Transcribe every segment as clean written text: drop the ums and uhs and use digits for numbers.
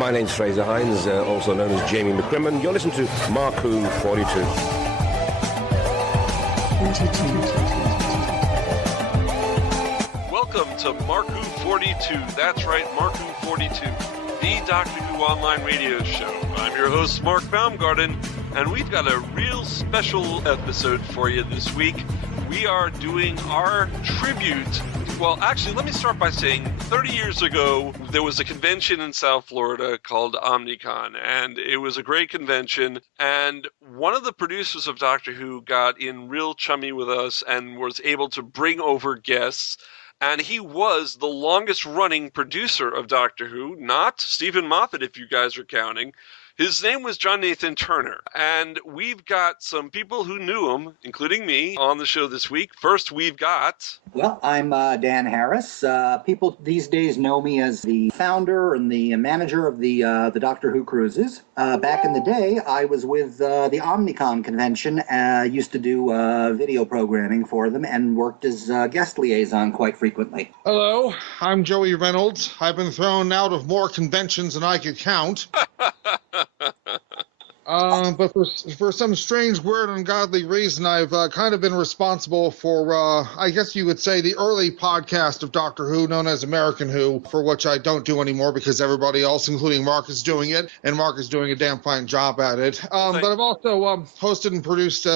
My name's Fraser Hines, also known as Jamie McCrimmon. You're listening to Mark Who 42. Welcome to Mark Who 42. That's right, Mark Who 42, the Doctor Who online radio show. I'm your host, Mark Baumgarten, and we've got a real special episode for you this week. We are doing our tribute. Well, actually, let me start by saying 30 years ago, there was a convention in South Florida called Omnicon, and it was a great convention. And one of the producers of Doctor Who got in real chummy with us and was able to bring over guests. And he was the longest running producer of Doctor Who, not Steven Moffat, if you guys are counting. His name was John Nathan Turner, and we've got some people who knew him, including me, on the show this week. First, we've got... Well, I'm Dan Harris. People these days know me as the founder and the manager of the Doctor Who cruises. Back in the day, I was with the Omnicon convention, used to do video programming for them, and worked as guest liaison quite frequently. Hello, I'm Joey-Reynolds. I've been thrown out of more conventions than I could count. But for some strange, weird, ungodly reason, I've kind of been responsible for, I guess you would say, the early podcast of Doctor Who, known as American Who, for which I don't do anymore because everybody else, including Mark, is doing it, and Mark is doing a damn fine job at it. But I've also hosted and produced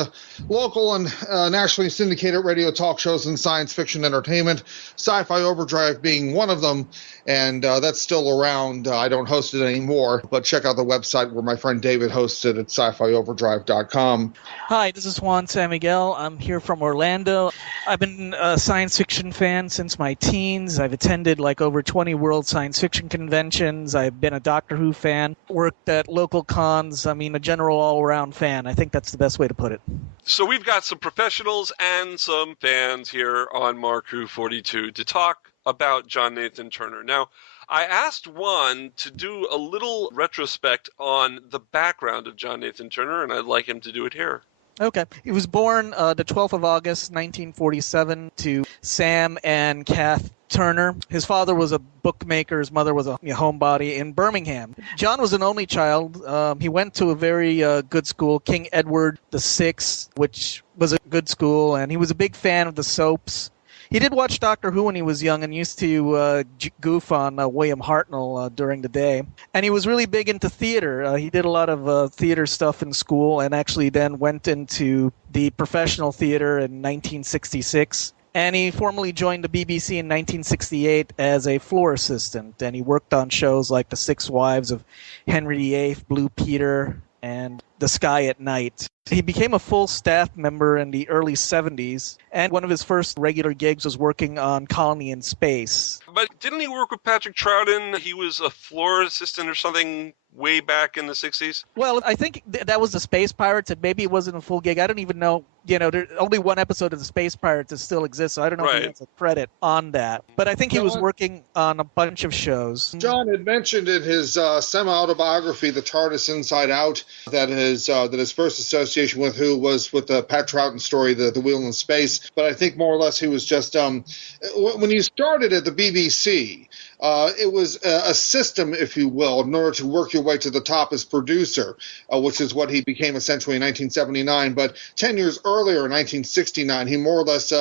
local and nationally syndicated radio talk shows in science fiction entertainment, Sci-Fi Overdrive being one of them, and that's still around. I don't host it anymore, but check out the website where my friend David hosts it at sci-fi-overdrive.com. Hi, this is Juan Sanmiguel. I'm here from Orlando. I've been a science fiction fan since my teens. I've attended like over 20 world science fiction conventions. I've been a Doctor Who fan, worked at local cons. I mean, a general all-around fan. I think that's the best way to put it. So we've got some professionals and some fans here on Mark Who 42 to talk about John Nathan Turner. Now, I asked Juan to do a little retrospect on the background of John Nathan Turner, and I'd like him to do it here. Okay. He was born the 12th of August, 1947, to Sam and Kath Turner. His father was a bookmaker. His mother was a homebody in Birmingham. John was an only child. He went to a very good school, King Edward VI, which was a good school, and he was a big fan of the soaps. He did watch Doctor Who when he was young and used to goof on William Hartnell during the day. And he was really big into theater. He did a lot of theater stuff in school and actually then went into the professional theater in 1966. And he formally joined the BBC in 1968 as a floor assistant. And he worked on shows like The Six Wives of Henry VIII, Blue Peter, and The Sky at Night. He became a full staff member in the early 70s, and one of his first regular gigs was working on Colony in Space. But didn't he work with Patrick Troughton? He was a floor assistant or something way back in the 60s? Well, I think that was the Space Pirates, and maybe it wasn't a full gig. I don't even know. There's only one episode of the Space Pirates that still exists, so I don't know if he has a credit on that. But I think he was working on a bunch of shows. John had mentioned in his semi-autobiography, The TARDIS Inside Out, that his first association with Who was with the Pat Troughton story, the Wheel in Space. But I think more or less he was just when he started at the BBC. It was a system, if you will, in order to work your way to the top as producer, which is what he became essentially in 1979. But 10 years earlier, in 1969, he more or less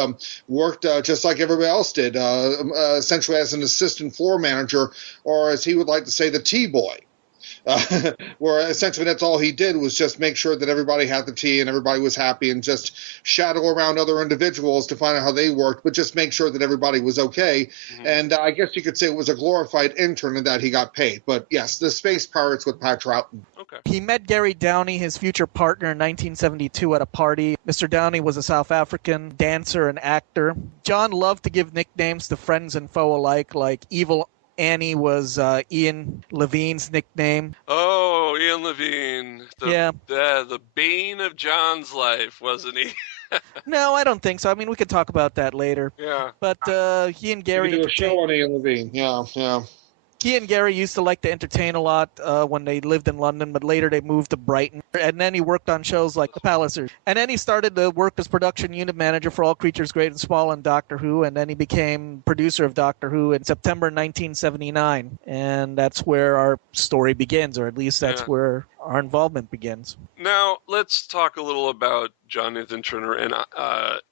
worked just like everybody else did, essentially as an assistant floor manager, or as he would like to say, the tea boy. Where essentially that's all he did was just make sure that everybody had the tea and everybody was happy and just shadow around other individuals to find out how they worked, but just make sure that everybody was okay. Mm-hmm. And I guess you could say it was a glorified intern in that he got paid. But yes, the Space Pirates with Pat Troughton. Okay. He met Gary Downey, his future partner, in 1972 at a party. Mr. Downey was a South African dancer and actor. John loved to give nicknames to friends and foe alike, like Evil Annie was Ian Levine's nickname. Oh, Ian Levine. Yeah. The bane of John's life, wasn't he? No, I don't think so. I mean, we could talk about that later. Yeah. But he and Gary... We do a show on Ian Levine, yeah. He and Gary used to like to entertain a lot when they lived in London, but later they moved to Brighton. And then he worked on shows like The Pallisers. And then he started to work as production unit manager for All Creatures Great and Small on Doctor Who, and then he became producer of Doctor Who in September 1979. And that's where our story begins, or at least that's where our involvement begins. Now, let's talk a little about John Nathan Turner and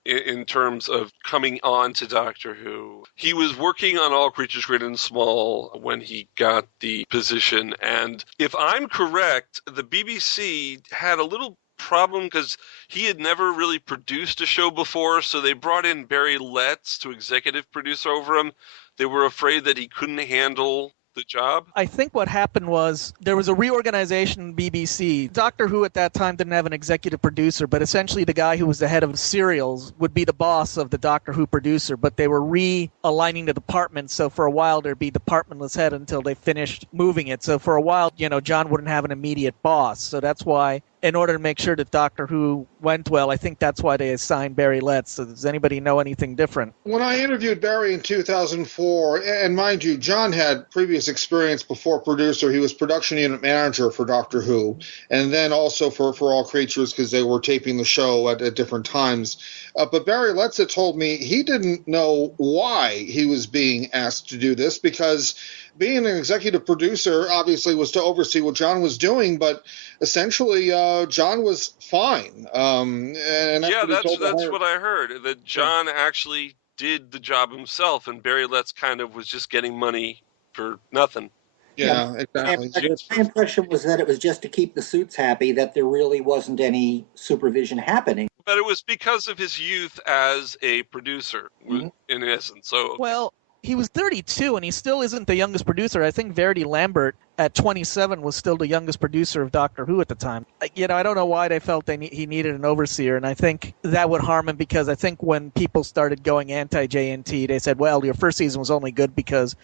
in terms of coming on to Doctor Who. He was working on All Creatures Great and Small when he got the position, and if I'm correct, the BBC had a little problem because he had never really produced a show before, so they brought in Barry Letts to executive produce over him. They were afraid that he couldn't handle the job. I think what happened was there was a reorganization in BBC. Doctor Who at that time didn't have an executive producer, but essentially the guy who was the head of serials would be the boss of the Doctor Who producer, but they were realigning the departments, so for a while there'd be departmentless head until they finished moving it. So for a while, John wouldn't have an immediate boss. So that's why, in order to make sure that Doctor Who went well, I think that's why they assigned Barry Letts. So does anybody know anything different? When I interviewed Barry in 2004, and mind you, John had previous experience before producer. He was production unit manager for Doctor Who, and then also for All Creatures because they were taping the show at different times. But Barry Letts had told me he didn't know why he was being asked to do this, because being an executive producer obviously was to oversee what John was doing, but essentially John was fine. That's what I heard, that John actually did the job himself, and Barry Letts kind of was just getting money for nothing. Yeah, exactly. My impression was that it was just to keep the suits happy, that there really wasn't any supervision happening. But it was because of his youth as a producer, in essence. So, well, he was 32, and he still isn't the youngest producer. I think Verity Lambert, at 27, was still the youngest producer of Doctor Who at the time. I don't know why they felt he needed an overseer, and I think that would harm him, because I think when people started going anti-JNT, they said, well, your first season was only good because,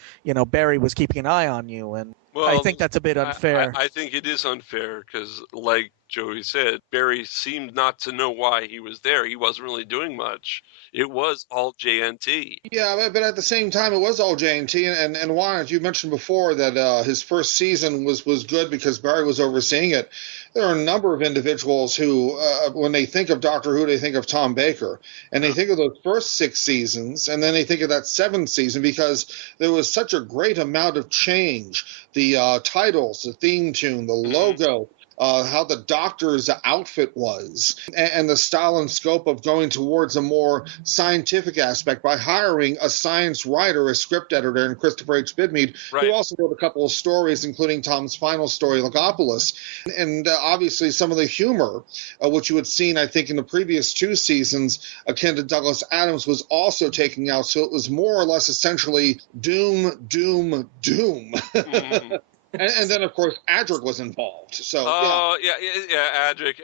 Barry was keeping an eye on you, and I think that's a bit unfair. I think it is unfair because, like Joey said, Barry seemed not to know why he was there. He wasn't really doing much. It was all JNT. Yeah, but at the same time, it was all JNT. And Juan, as you mentioned before, that his first season was good because Barry was overseeing it. There are a number of individuals who, when they think of Doctor Who, they think of Tom Baker. And they think of those first 6 seasons, and then they think of that 7th season, because there was such a great amount of change. The titles, the theme tune, the logo, how the Doctor's outfit was, and the style and scope of going towards a more scientific aspect by hiring a science writer, a script editor, and Christopher H. Bidmead, who also wrote a couple of stories, including Tom's final story, Logopolis. And obviously some of the humor, which you had seen, I think, in the previous 2 seasons, akin to Douglas Adams, was also taken out. So it was more or less essentially doom, doom, doom. Mm-hmm. And then, of course, Adric was involved. So, Adric.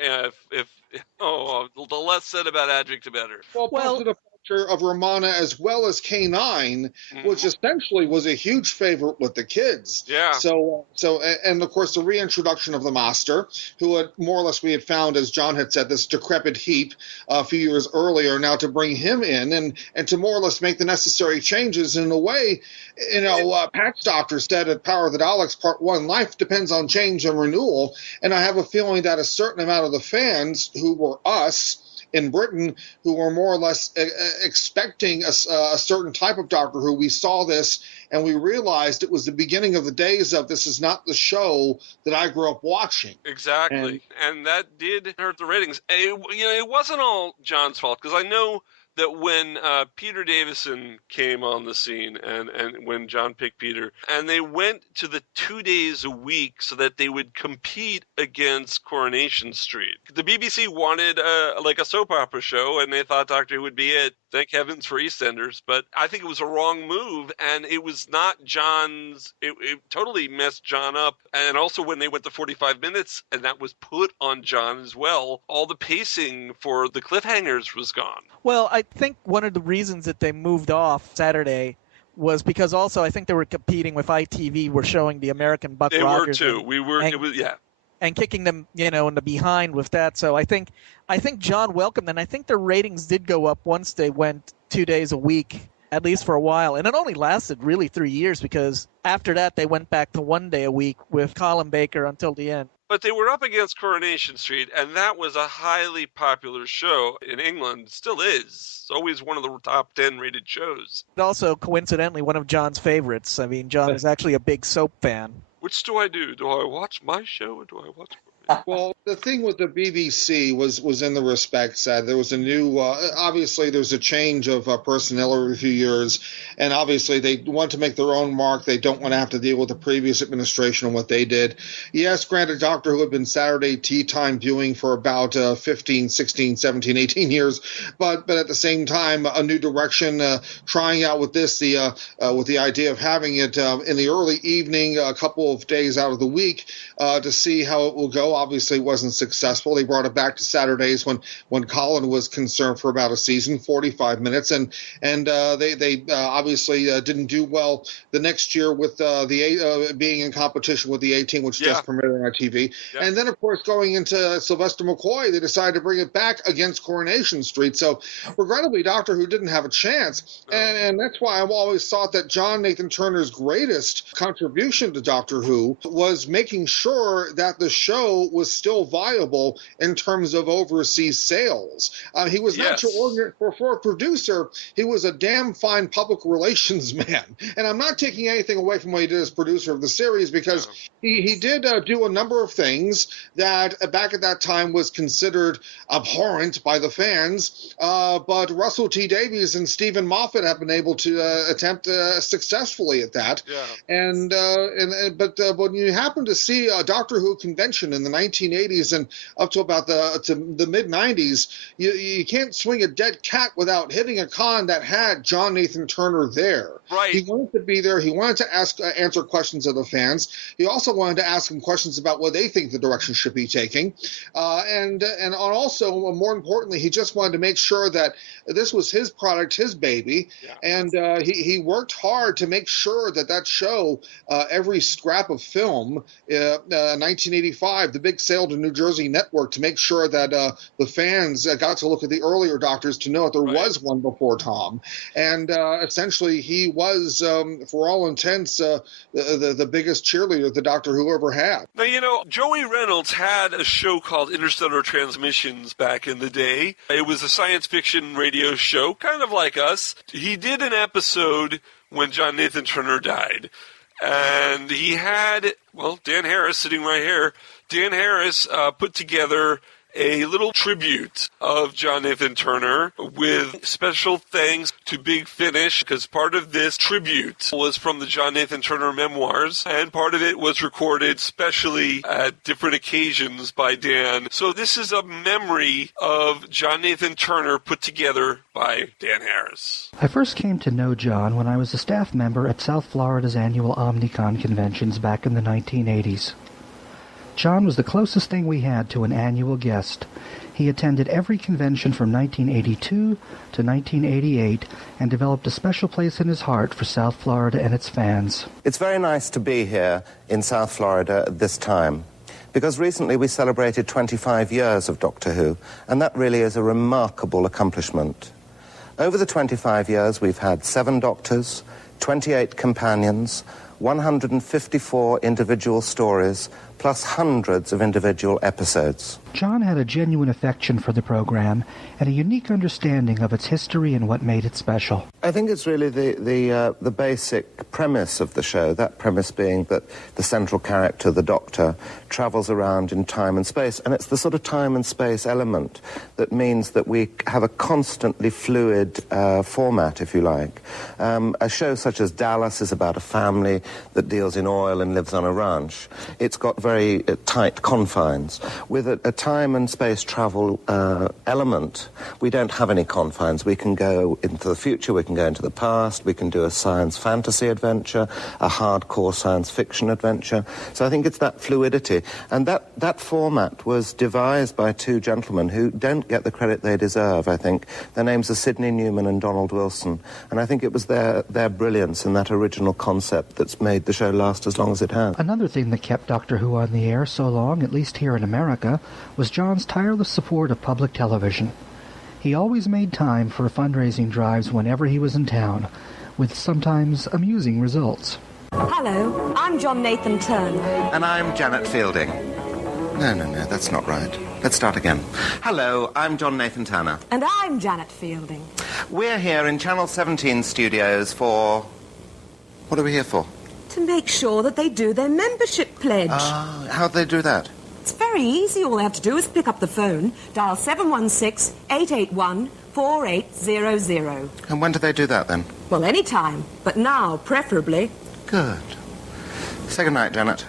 The less said about Adric, the better. Well, the departure of Romana as well as K9, which essentially was a huge favorite with the kids. Yeah. So, and of course, the reintroduction of the Master, who had more or less we had found, as John had said, this decrepit heap a few years earlier. Now to bring him in and to more or less make the necessary changes in a way. Pat's Doctor said at Power of the Daleks Part 1, life depends on change and renewal. And I have a feeling that a certain amount of the fans, who were us in Britain, who were more or less expecting a certain type of Doctor Who, we saw this and we realized it was the beginning of the days of this is not the show that I grew up watching. Exactly. And that did hurt the ratings. It wasn't all John's fault, because I know that when Peter Davison came on the scene and when John picked Peter, and they went to the 2 days a week so that they would compete against Coronation Street. The BBC wanted a soap opera show, and they thought Doctor Who would be it. Thank heavens for EastEnders, but I think it was a wrong move, and it was not John's. It totally messed John up. And also when they went to 45 minutes, and that was put on John as well, all the pacing for the cliffhangers was gone. Well, I think one of the reasons that they moved off Saturday was because also I think they were competing with ITV. Were showing the American Buck Rogers. They were too. And kicking them, in the behind with that. So I think John welcomed them, and I think their ratings did go up once they went 2 days a week at least for a while. And it only lasted really 3 years, because after that they went back to 1 day a week with Colin Baker until the end. But they were up against Coronation Street, and that was a highly popular show in England. Still is. It's always one of the top 10 rated shows. And also, coincidentally, one of John's favorites. I mean, John is actually a big soap fan. Which do I do? Do I watch my show or do I watch... Well, the thing with the BBC was in the respects that there was a new, obviously there's a change of personnel every few years, and obviously they want to make their own mark. They don't want to have to deal with the previous administration and what they did. Yes, granted, Doctor Who had been Saturday tea time viewing for about 15, 16, 17, 18 years, but at the same time, a new direction, trying out with this, with the idea of having it in the early evening, a couple of days out of the week, to see how it will go. Obviously wasn't successful. They brought it back to Saturdays when Colin was concerned for about a season, 45 minutes, and they obviously didn't do well the next year with being in competition with the 18, which just premiered on TV. Yeah. And then, of course, going into Sylvester McCoy, they decided to bring it back against Coronation Street. So, regrettably, Doctor Who didn't have a chance, and that's why I've always thought that John Nathan Turner's greatest contribution to Doctor Who was making sure that the show was still viable in terms of overseas sales. He was not your ordinary, for a producer, he was a damn fine public relations man. And I'm not taking anything away from what he did as producer of the series, because he did do a number of things that back at that time was considered abhorrent by the fans, but Russell T. Davies and Steven Moffat have been able to attempt successfully at that. Yeah. But when you happen to see a Doctor Who convention in the 1980s and up to about the mid-90s, you can't swing a dead cat without hitting a con that had John Nathan Turner there. Right. He wanted to be there. He wanted to answer questions of the fans. He also wanted to ask them questions about what they think the direction should be taking. And also, more importantly, he just wanted to make sure that this was his product, his baby. Yeah. And he worked hard to make sure that show, every scrap of film, 1985, the big sale to New Jersey Network, to make sure that the fans got to look at the earlier Doctors to know that there was one before Tom. And essentially, he was, for all intents, the biggest cheerleader the Doctor Who ever had. Now, you know, Joey-Reynolds had a show called Interstellar Transmissions back in the day. It was a science fiction radio show, kind of like us. He did an episode when John Nathan Turner died. And he had, well, Dan Harris sitting right here. Dan Harris put together a little tribute of John Nathan Turner with special thanks to Big Finish, because part of this tribute was from the John Nathan Turner memoirs, and part of it was recorded specially at different occasions by Dan. So this is a memory of John Nathan Turner put together by Dan Harris. I first came to know John when I was a staff member at South Florida's annual Omnicon conventions back in the 1980s. John was the closest thing we had to an annual guest. He attended every convention from 1982 to 1988 and developed a special place in his heart for South Florida and its fans. It's very nice to be here in South Florida at this time, because recently we celebrated 25 years of Doctor Who, and that really is a remarkable accomplishment. Over the 25 years, we've had 7 Doctors, 28 companions, 154 individual stories, plus hundreds of individual episodes. John had a genuine affection for the program and a unique understanding of its history and what made it special. I think it's really the basic premise of the show, that premise being that the central character, the Doctor, travels around in time and space, and it's the sort of time and space element that means that we have a constantly fluid format, if you like. A show such as Dallas is about a family that deals in oil and lives on a ranch. It's got very tight confines. With a time and space travel element, we don't have any confines. We can go into the future, we can go into the past, we can do a science fantasy adventure, a hardcore science fiction adventure. So I think it's that fluidity. And that format was devised by 2 gentlemen who don't get the credit they deserve, I think. Their names are Sidney Newman and Donald Wilson. And I think it was their brilliance in that original concept that's made the show last as long as it has. Another thing that kept Doctor Who on the air so long, at least here in America, was John's tireless support of public television. He always made time for fundraising drives whenever he was in town, with sometimes amusing results. Hello, I'm John Nathan Turner. And I'm Janet Fielding. No, that's not right. Let's start again. Hello, I'm John Nathan Turner. And I'm Janet Fielding. We're here in Channel 17 studios for... What are we here for? To make sure that they do their membership pledge. How'd they do that? It's very easy. All they have to do is pick up the phone, dial 716-881-4800. And when do they do that, then? Well, any time, but now, preferably. Good. Say good night, Janet.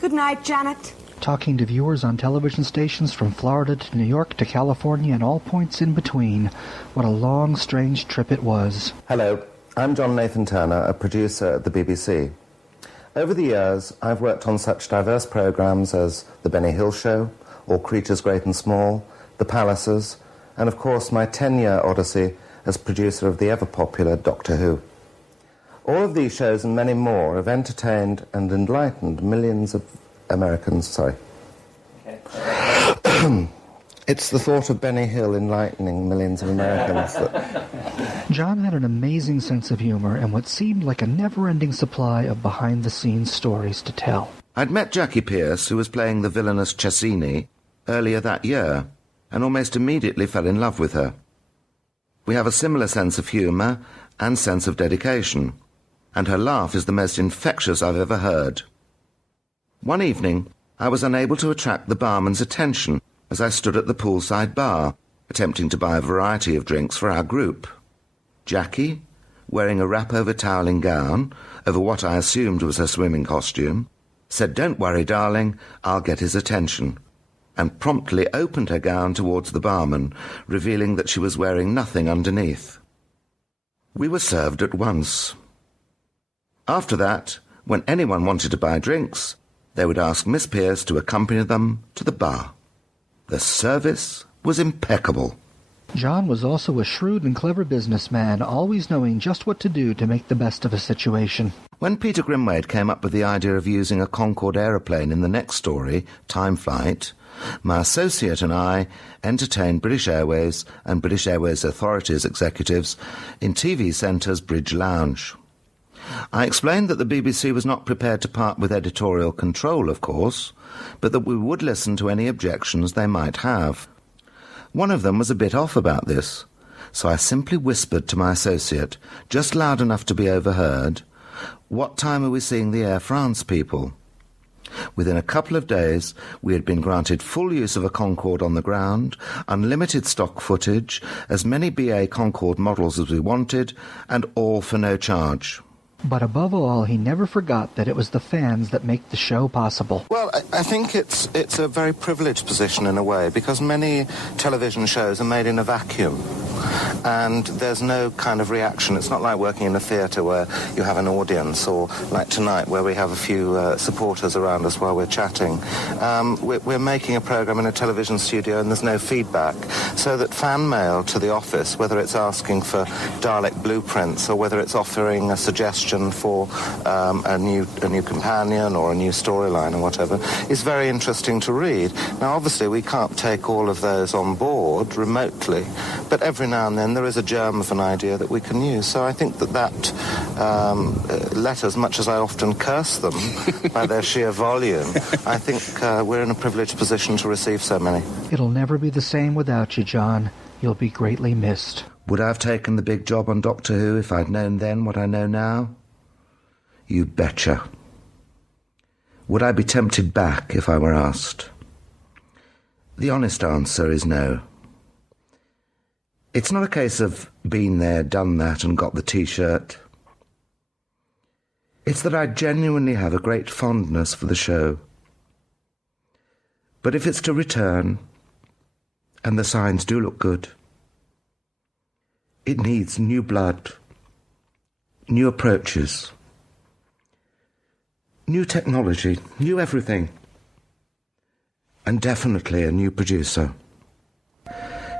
Good night, Janet. Talking to viewers on television stations from Florida to New York to California and all points in between. What a long, strange trip it was. Hello, I'm John Nathan Turner, a producer at the BBC. Over the years, I've worked on such diverse programmes as The Benny Hill Show, All Creatures Great and Small, The Palaces, and of course my 10-year odyssey as producer of the ever-popular Doctor Who. All of these shows and many more have entertained and enlightened millions of Americans. It's the thought of Benny Hill enlightening millions of Americans that... John had an amazing sense of humor and what seemed like a never-ending supply of behind-the-scenes stories to tell. I'd met Jackie Pierce, who was playing the villainous Chessini, earlier that year, and almost immediately fell in love with her. We have a similar sense of humour and sense of dedication, and her laugh is the most infectious I've ever heard. One evening, I was unable to attract the barman's attention as I stood at the poolside bar, attempting to buy a variety of drinks for our group. Jackie, wearing a wrap-over toweling gown, over what I assumed was her swimming costume, said, "Don't worry, darling, I'll get his attention," and promptly opened her gown towards the barman, revealing that she was wearing nothing underneath. We were served at once. After that, when anyone wanted to buy drinks, they would ask Miss Pierce to accompany them to the bar. The service was impeccable. John was also a shrewd and clever businessman, always knowing just what to do to make the best of a situation. When Peter Grimwade came up with the idea of using a Concorde aeroplane in the next story, Time Flight, my associate and I entertained British Airways and British Airways Authorities executives in TV Centre's Bridge Lounge. I explained that the BBC was not prepared to part with editorial control, of course, but that we would listen to any objections they might have. One of them was a bit off about this, so I simply whispered to my associate, just loud enough to be overheard, "What time are we seeing the Air France people?" Within a couple of days, we had been granted full use of a Concorde on the ground, unlimited stock footage, as many BA Concorde models as we wanted, and all for no charge. But above all, he never forgot that it was the fans that make the show possible. Well, I think it's a very privileged position in a way, because many television shows are made in a vacuum, and there's no kind of reaction. It's not like working in a theatre where you have an audience, or like tonight where we have a few supporters around us while we're chatting. We're making a programme in a television studio and there's no feedback, so that fan mail to the office, whether it's asking for Dalek blueprints or whether it's offering a suggestion for a new companion or a new storyline or whatever, is very interesting to read. Now, obviously, we can't take all of those on board remotely, but every now and then there is a germ of an idea that we can use. So I think that letters, much as I often curse them by their sheer volume, I think we're in a privileged position to receive so many. It'll never be the same without you, John. You'll be greatly missed. Would I have taken the big job on Doctor Who if I'd known then what I know now? You betcha. Would I be tempted back if I were asked? The honest answer is no. It's not a case of been there, done that, and got the T-shirt. It's that I genuinely have a great fondness for the show. But if it's to return, and the signs do look good, it needs new blood, new approaches, new technology, new everything, and definitely a new producer.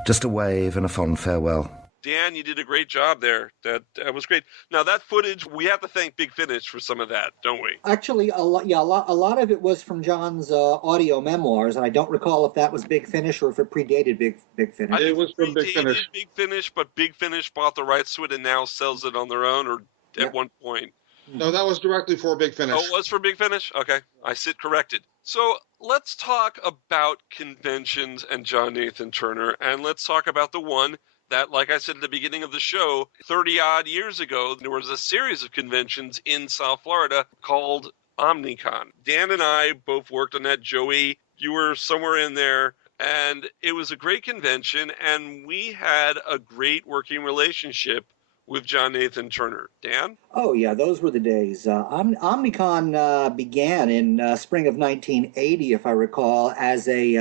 Just a wave and a fond farewell. Dan, you did a great job there. That was great. Now that footage, we have to thank Big Finish for some of that, don't we? Actually, a lot of it was from John's audio memoirs, and I don't recall if that was Big Finish or if it predated Big Finish. It was from Big Finish. Big Finish, but Big Finish bought the rights to it and now sells it on their own, or at one point. No, that was directly for Big Finish. Oh, it was for Big Finish? Okay, I sit corrected. So let's talk about conventions and John Nathan Turner, and let's talk about the one that, like I said at the beginning of the show, 30-odd years ago, there was a series of conventions in South Florida called OmniCon. Dan and I both worked on that. Joey, you were somewhere in there, and it was a great convention, and we had a great working relationship with John Nathan Turner. Dan? Oh, yeah, those were the days. OmniCon began in spring of 1980, if I recall, as a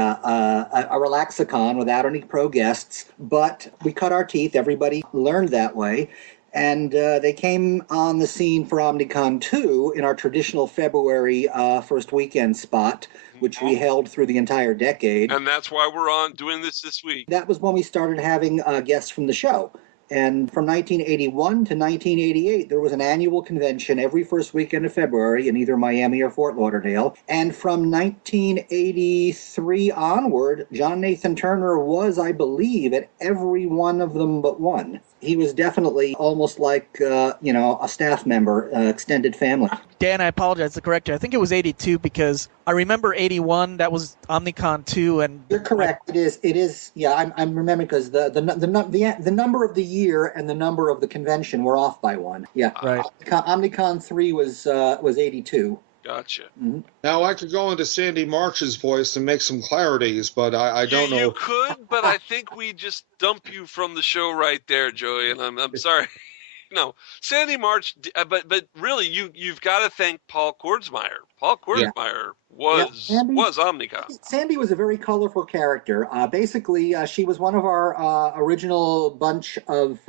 relaxicon without any pro guests, but we cut our teeth. Everybody learned that way. And they came on the scene for OmniCon 2 in our traditional February first weekend spot, which we held through the entire decade. And that's why we're on doing this week. That was when we started having guests from the show. And from 1981 to 1988, there was an annual convention every first weekend of February in either Miami or Fort Lauderdale. And from 1983 onward, John Nathan Turner was, I believe, at every one of them but one. He was definitely almost like, a staff member, extended family. Dan, I apologize to correct you. I think it was 82 because I remember 81. That was OmniCon 2, and you're correct. It is. Yeah, I'm remembering because the number of the year and the number of the convention were off by one. Yeah, right. OmniCon 3 was 82. Gotcha. Mm-hmm. Now, I could go into Sandy March's voice and make some clarities, but I don't know. You could, but I think we just dump you from the show right there, Joey, and I'm sorry. No, Sandy March, but really, you've got to thank Paul Kordsmeyer. Paul Kordsmeyer was OmniCon. Sandy was a very colorful character. Basically, she was one of our original bunch of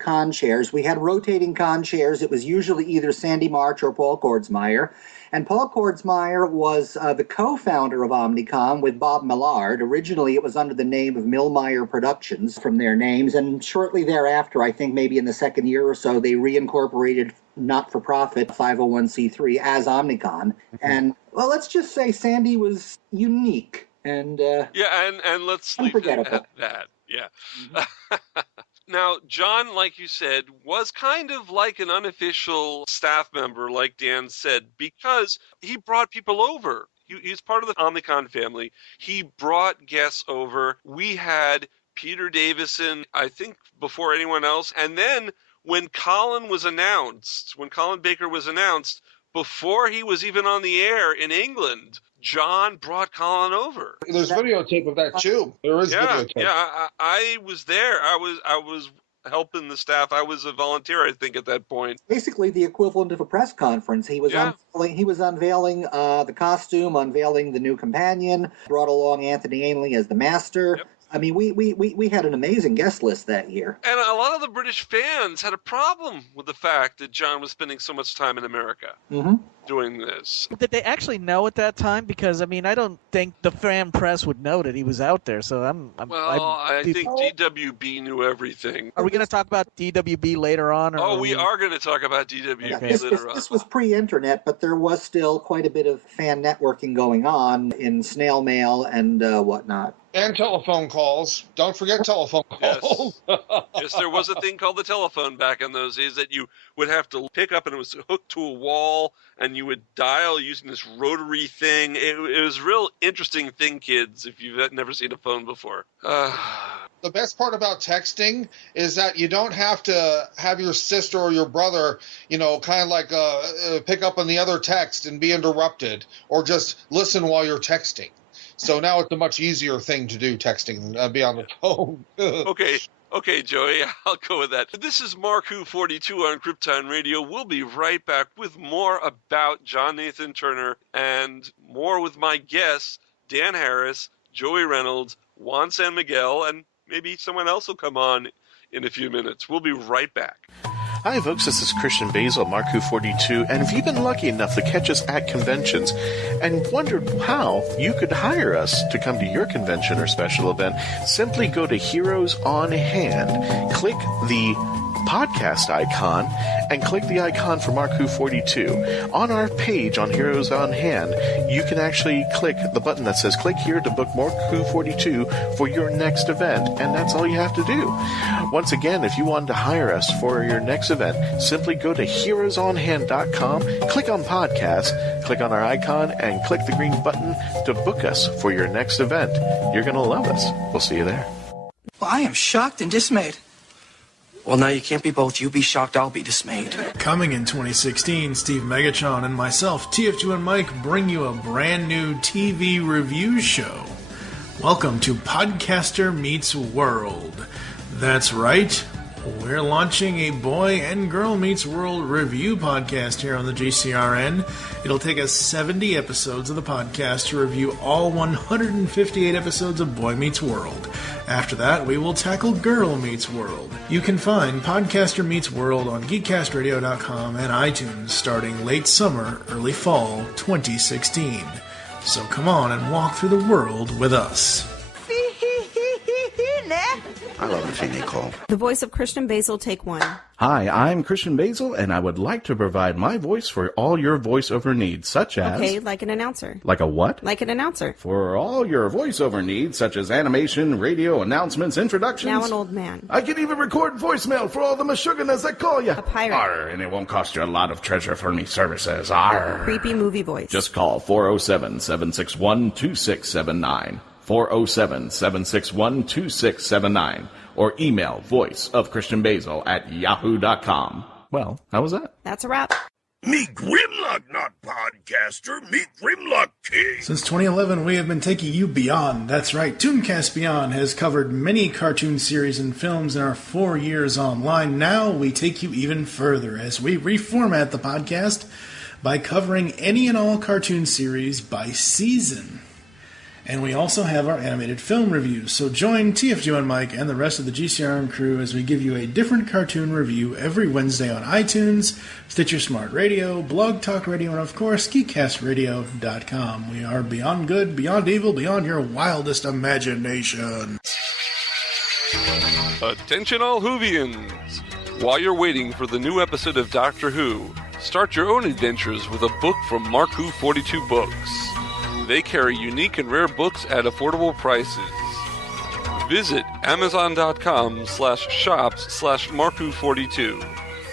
con chairs. We had rotating con chairs. It was usually either Sandy March or Paul Kordsmeyer. And Paul Kordsmeyer was the co-founder of OmniCon with Bob Millard. Originally, it was under the name of Millmeyer Productions from their names. And shortly thereafter, I think maybe in the second year or so, they reincorporated not-for-profit 501c3 as OmniCon. And, well, let's just say Sandy was unique. And and let's leave it at that. Yeah. Mm-hmm. Now, John, like you said, was kind of like an unofficial staff member, like Dan said, because he brought people over. He's part of the OmniCon family. He brought guests over. We had Peter Davison, I think, before anyone else. And then when Colin Baker was announced, before he was even on the air in England, John brought Colin over. There's videotape of that too. There is videotape. Yeah, I was there. I was helping the staff. I was a volunteer, I think, at that point. Basically, the equivalent of a press conference. He was unveiling the costume, unveiling the new companion, brought along Anthony Ainley as the master. Yep. I mean, we had an amazing guest list that year. And a lot of the British fans had a problem with the fact that John was spending so much time in America doing this. Did they actually know at that time? Because, I mean, I don't think the fan press would know that he was out there. So I think DWB knew everything. Are we going to talk about DWB later on? We are going to talk about DWB later on. This was pre-internet, but there was still quite a bit of fan networking going on in snail mail and whatnot. And telephone calls. Don't forget telephone calls. Yes, there was a thing called the telephone back in those days that you would have to pick up, and it was hooked to a wall, and you would dial using this rotary thing. It was a real interesting thing, kids, if you've never seen a phone before. The best part about texting is that you don't have to have your sister or your brother, kind of like pick up on the other text and be interrupted, or just listen while you're texting. So now it's a much easier thing to do, texting, be on the phone. Okay, Joey, I'll go with that. This is Mark Who 42 on Krypton Radio. We'll be right back with more about John Nathan Turner and more with my guests, Dan Harris, Joey-Reynolds, Juan Sanmiguel, and maybe someone else will come on in a few minutes. We'll be right back. Hi, folks. This is Christian Basel, Mark-Who42, and if you've been lucky enough to catch us at conventions and wondered how you could hire us to come to your convention or special event, simply go to Heroes on Hand, click the podcast icon, and click the icon for Mark-Who42. On our page on Heroes on Hand, you can actually click the button that says click here to book Mark-Who42 for your next event, and that's all you have to do. Once again, if you want to hire us for your next event, simply go to heroesonhand.com, click on podcast, click on our icon, and click the green button to book us for your next event. You're going to love us. We'll see you there. Well, I am shocked and dismayed. Well, now you can't be both. You be shocked, I'll be dismayed. Coming in 2016, Steve Megatron and myself, TF2 and Mike, bring you a brand new TV review show. Welcome to Podcaster Meets World. That's right, we're launching a Boy and Girl Meets World review podcast here on the GCRN. It'll take us 70 episodes of the podcast to review all 158 episodes of Boy Meets World. After that, we will tackle Girl Meets World. You can find Podcaster Meets World on geekcastradio.com and iTunes starting late summer, early fall 2016. So come on and walk through the world with us. I love the thing they call The voice of Christian Basel, take one. Hi, I'm Christian Basel, and I would like to provide my voice for all your voiceover needs, such as... Okay, like an announcer. Like a what? Like an announcer. For all your voiceover needs, such as animation, radio, announcements, introductions... Now an old man. I can even record voicemail for all the Meshuggahs that call you. A pirate. Arr, and it won't cost you a lot of treasure for me services. Arr. Creepy movie voice. Just call 407-761-2679. 407-761-2679. Or email voiceofchristianbasel@yahoo.com. Well, how was that? That's a wrap. Meet Grimlock, not podcaster. Meet Grimlock King. Since 2011, we have been taking you beyond. That's right, Tooncast Beyond has covered many cartoon series and films in our 4 years online. Now we take you even further as we reformat the podcast by covering any and all cartoon series by season. And we also have our animated film reviews, so join TF2 and Mike and the rest of the GCRN crew as we give you a different cartoon review every Wednesday on iTunes, Stitcher Smart Radio, Blog Talk Radio, and of course, geekcastradio.com. We are beyond good, beyond evil, beyond your wildest imagination. Attention all Whovians! While you're waiting for the new episode of Doctor Who, start your own adventures with a book from Mark-Who42 Books. They carry unique and rare books at affordable prices. Visit Amazon.com/shops/Mark-Who42.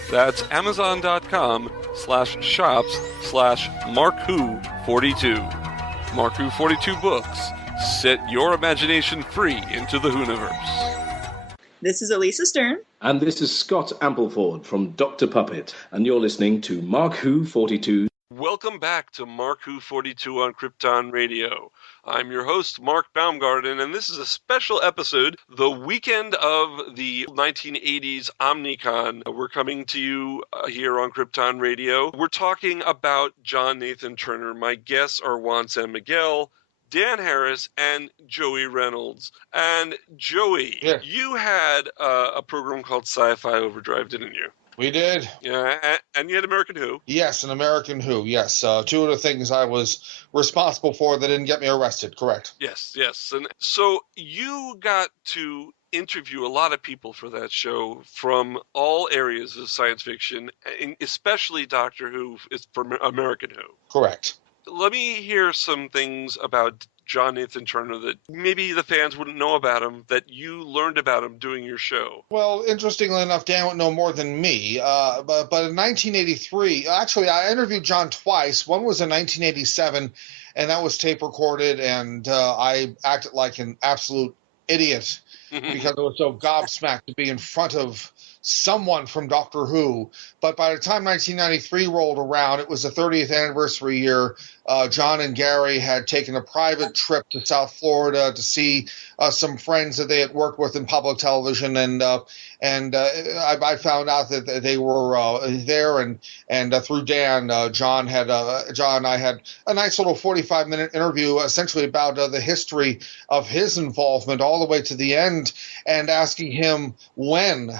That's Amazon.com/shops/Mark-Who42. Mark-Who42 Books. Set your imagination free into the Whoniverse. This is Elisa Stern. And this is Scott Ampleford from Dr. Puppet. And you're listening to Mark-Who42. Welcome back to Mark-Who42 on Krypton Radio. I'm your host, Mark Baumgarten, and this is a special episode, the weekend of the 1980s Omnicon. We're coming to you here on Krypton Radio. We're talking about John Nathan Turner. My guests are Juan Sanmiguel, Dan Harris, and Joey-Reynolds. And Joey, you had a program called Sci-Fi Overdrive, didn't you? We did. Yeah, and you had American Who. Yes, an American Who, yes. Two of the things I was responsible for that didn't get me arrested, correct. Yes. And so you got to interview a lot of people for that show from all areas of science fiction, especially Doctor Who is from American Who. Correct. Let me hear some things about John Nathan Turner that maybe the fans wouldn't know about him, that you learned about him doing your show. Well, interestingly enough, Dan would know more than me. But in 1983, actually, I interviewed John twice. One was in 1987, and that was tape recorded, and I acted like an absolute idiot because I was so gobsmacked to be in front of someone from Doctor Who. But by the time 1993 rolled around, it was the 30th anniversary year. John and Gary had taken a private trip to South Florida to see some friends that they had worked with in public television, and I found out that they were there, and through Dan, John and I had a nice little 45-minute interview, essentially about the history of his involvement all the way to the end, and asking him when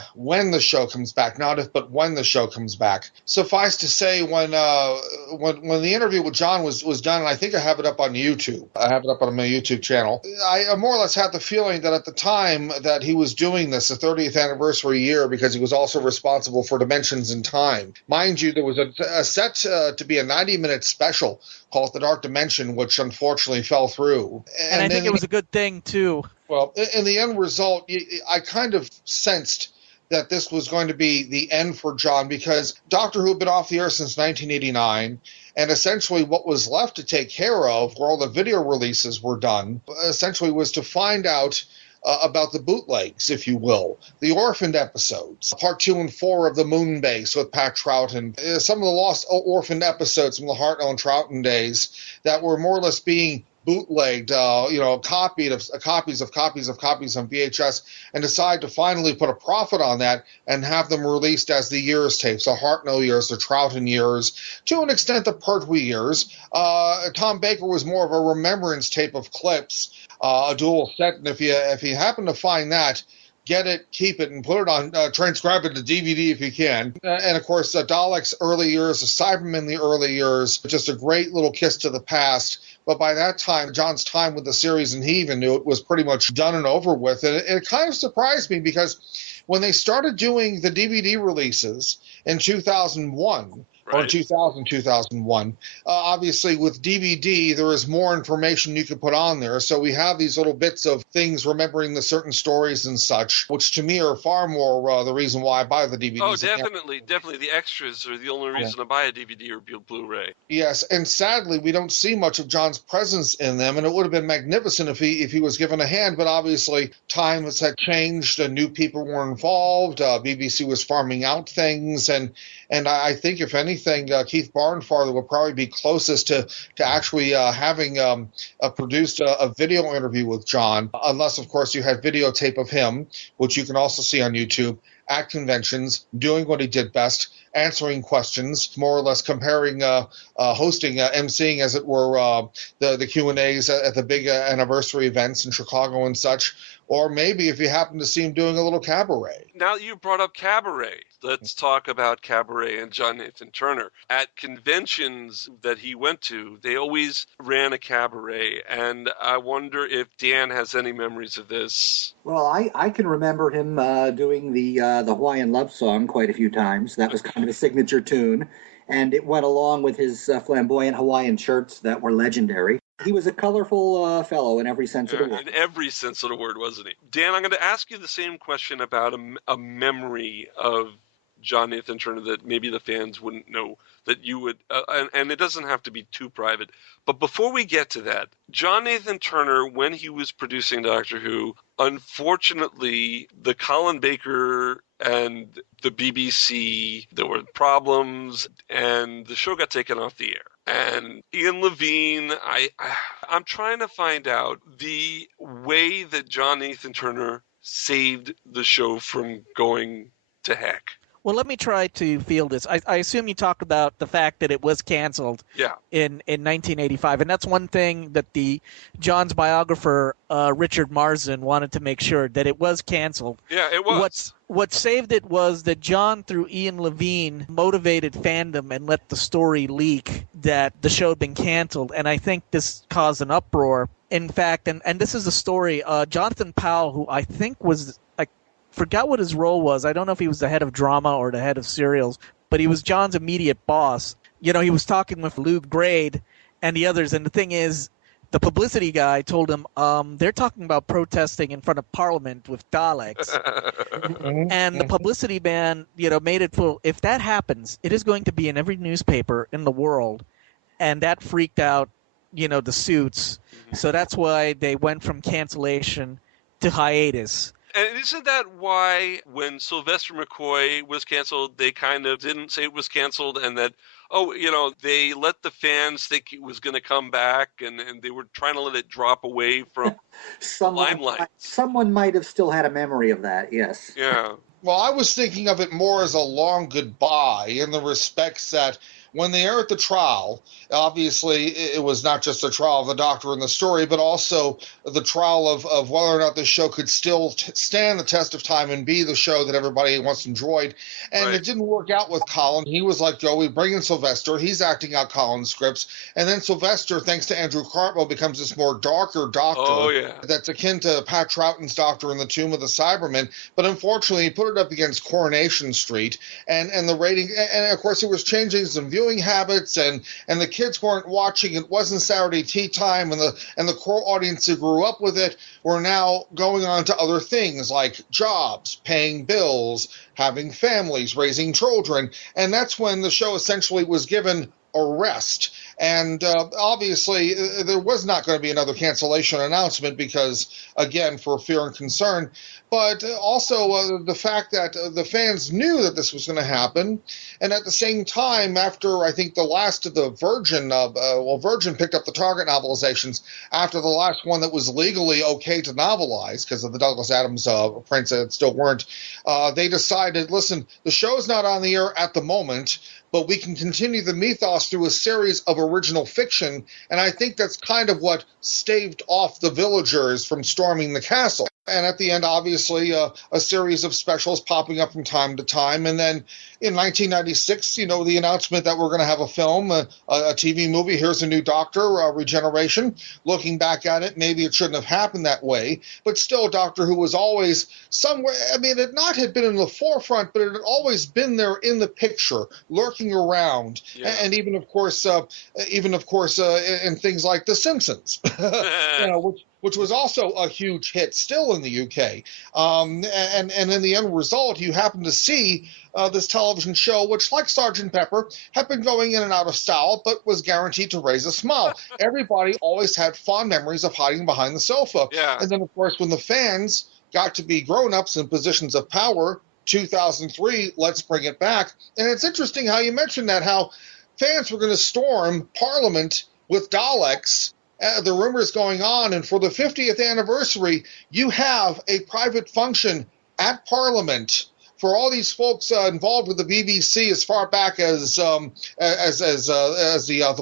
when the show comes back, not if but when the show comes back. Suffice to say, when the interview with John was done, and I think I have it up on YouTube. I have it up on my YouTube channel. I more or less had the feeling that at the time that he was doing this, the 30th anniversary year, because he was also responsible for Dimensions in Time. Mind you, there was a set to be a 90-minute special called The Dark Dimension, which unfortunately fell through. And I think it was a good thing, too. Well, in the end result, I kind of sensed that this was going to be the end for John, because Doctor Who had been off the air since 1989, and essentially what was left to take care of, where all the video releases were done, essentially was to find out about the bootlegs, if you will, the orphaned episodes, part 2 and 4 of the Moon Base with Pat Troughton, some of the lost orphaned episodes from the Hartnell and Troughton days that were more or less being bootlegged, copies of copies on VHS, and decide to finally put a profit on that and have them released as the years tapes, the Hartnell years, the Troughton years, to an extent the Pertwee years. Tom Baker was more of a remembrance tape of clips, a dual set, and if you happen to find that, get it, keep it, and put it on, transcribe it to DVD if you can. And of course, Dalek's early years, the Cybermen the early years, just a great little kiss to the past. But by that time, John's time with the series, and he even knew it, was pretty much done and over with. And it kind of surprised me, because when they started doing the DVD releases in 2001, or 2001. Obviously, with DVD, there is more information you could put on there. So we have these little bits of things remembering the certain stories and such, which to me are far more the reason why I buy the DVDs. Oh, definitely. The extras are the only reason to buy a DVD or Blu-ray. Yes, and sadly, we don't see much of John's presence in them, and it would have been magnificent if he was given a hand, but obviously times had changed, new people were involved, BBC was farming out things, and I think, if anything, Keith Barnfather will probably be closest to actually having produced a video interview with John, unless, of course, you had videotape of him, which you can also see on YouTube, at conventions, doing what he did best, answering questions, more or less comparing, hosting, emceeing, as it were, the Q&As at the big anniversary events in Chicago and such. Or maybe if you happen to see him doing a little cabaret. Now that you brought up cabaret, let's talk about cabaret and John Nathan Turner. At conventions that he went to, they always ran a cabaret, and I wonder if Dan has any memories of this. Well, I can remember him doing the Hawaiian love song quite a few times. That was kind of a signature tune, and it went along with his flamboyant Hawaiian shirts that were legendary. He was a colorful fellow in every sense of the word. In every sense of the word, wasn't he? Dan, I'm going to ask you the same question about a memory of John Nathan Turner that maybe the fans wouldn't know that you would, and it doesn't have to be too private. But before we get to that, John Nathan Turner, when he was producing Doctor Who, unfortunately, the Colin Baker and the BBC, there were problems, and the show got taken off the air. And Ian Levine, I'm trying to find out the way that John Nathan Turner saved the show from going to heck. Well, let me try to field this. I assume you talked about the fact that it was canceled in 1985. And that's one thing that John's biographer, Richard Marsden, wanted to make sure, that it was canceled. Yeah, it was. What saved it was that John, through Ian Levine, motivated fandom and let the story leak that the show had been canceled. And I think this caused an uproar. In fact, and this is a story, Jonathan Powell, who I think was... forgot what his role was. I don't know if he was the head of drama or the head of serials, but he was John's immediate boss. You know, he was talking with Lou Grade and the others, and the thing is, the publicity guy told him, they're talking about protesting in front of Parliament with Daleks. And the publicity man, made it full. If that happens, it is going to be in every newspaper in the world. And that freaked out, the suits. So that's why they went from cancellation to hiatus. And isn't that why when Sylvester McCoy was canceled, they kind of didn't say it was canceled, and that, they let the fans think it was going to come back, and they were trying to let it drop away from limelight. Someone might have still had a memory of that, yes. Yeah. Well, I was thinking of it more as a long goodbye, in the respects that when they aired the trial, obviously it was not just the trial of the Doctor and the story, but also the trial of whether or not this show could still stand the test of time and be the show that everybody once enjoyed. And it didn't work out with Colin. He was like, Joey, bring in Sylvester. He's acting out Colin's scripts. And then Sylvester, thanks to Andrew Cartwell, becomes this more darker Doctor that's akin to Pat Troughton's Doctor in the Tomb of the Cybermen. But unfortunately, he put it up against Coronation Street. And the rating, and of course, it was changing some viewing habits, and the kids weren't watching. It wasn't Saturday tea time, and the core audience who grew up with it were now going on to other things like jobs, paying bills, having families, raising children. And that's when the show essentially was given a rest. And obviously, there was not going to be another cancellation announcement because, again, for fear and concern. But also the fact that the fans knew that this was going to happen. And at the same time, after I think the last of the Virgin, Virgin picked up the Target novelizations after the last one that was legally okay to novelize because of the Douglas Adams prints that still weren't. They decided, listen, the show's not on the air at the moment, but we can continue the mythos through a series of original fiction. And I think that's kind of what staved off the villagers from storming the castle. And at the end, obviously, a series of specials popping up from time to time. And then in 1996, the announcement that we're going to have a film, a TV movie, Here's a New Doctor, Regeneration. Looking back at it, maybe it shouldn't have happened that way. But still, Doctor Who was always somewhere. I mean, it not had been in the forefront, but it had always been there in the picture, lurking around. Yeah. And even, of course, in things like The Simpsons, which was also a huge hit still in the UK. And in the end result, you happen to see this television show, which, like Sgt. Pepper, had been going in and out of style, but was guaranteed to raise a smile. Everybody always had fond memories of hiding behind the sofa. Yeah. And then, of course, when the fans got to be grown-ups in positions of power, 2003, let's bring it back. And it's interesting how you mentioned that, how fans were going to storm Parliament with Daleks. The rumors going on, and for the 50th anniversary, you have a private function at Parliament for all these folks involved with the BBC as far back as the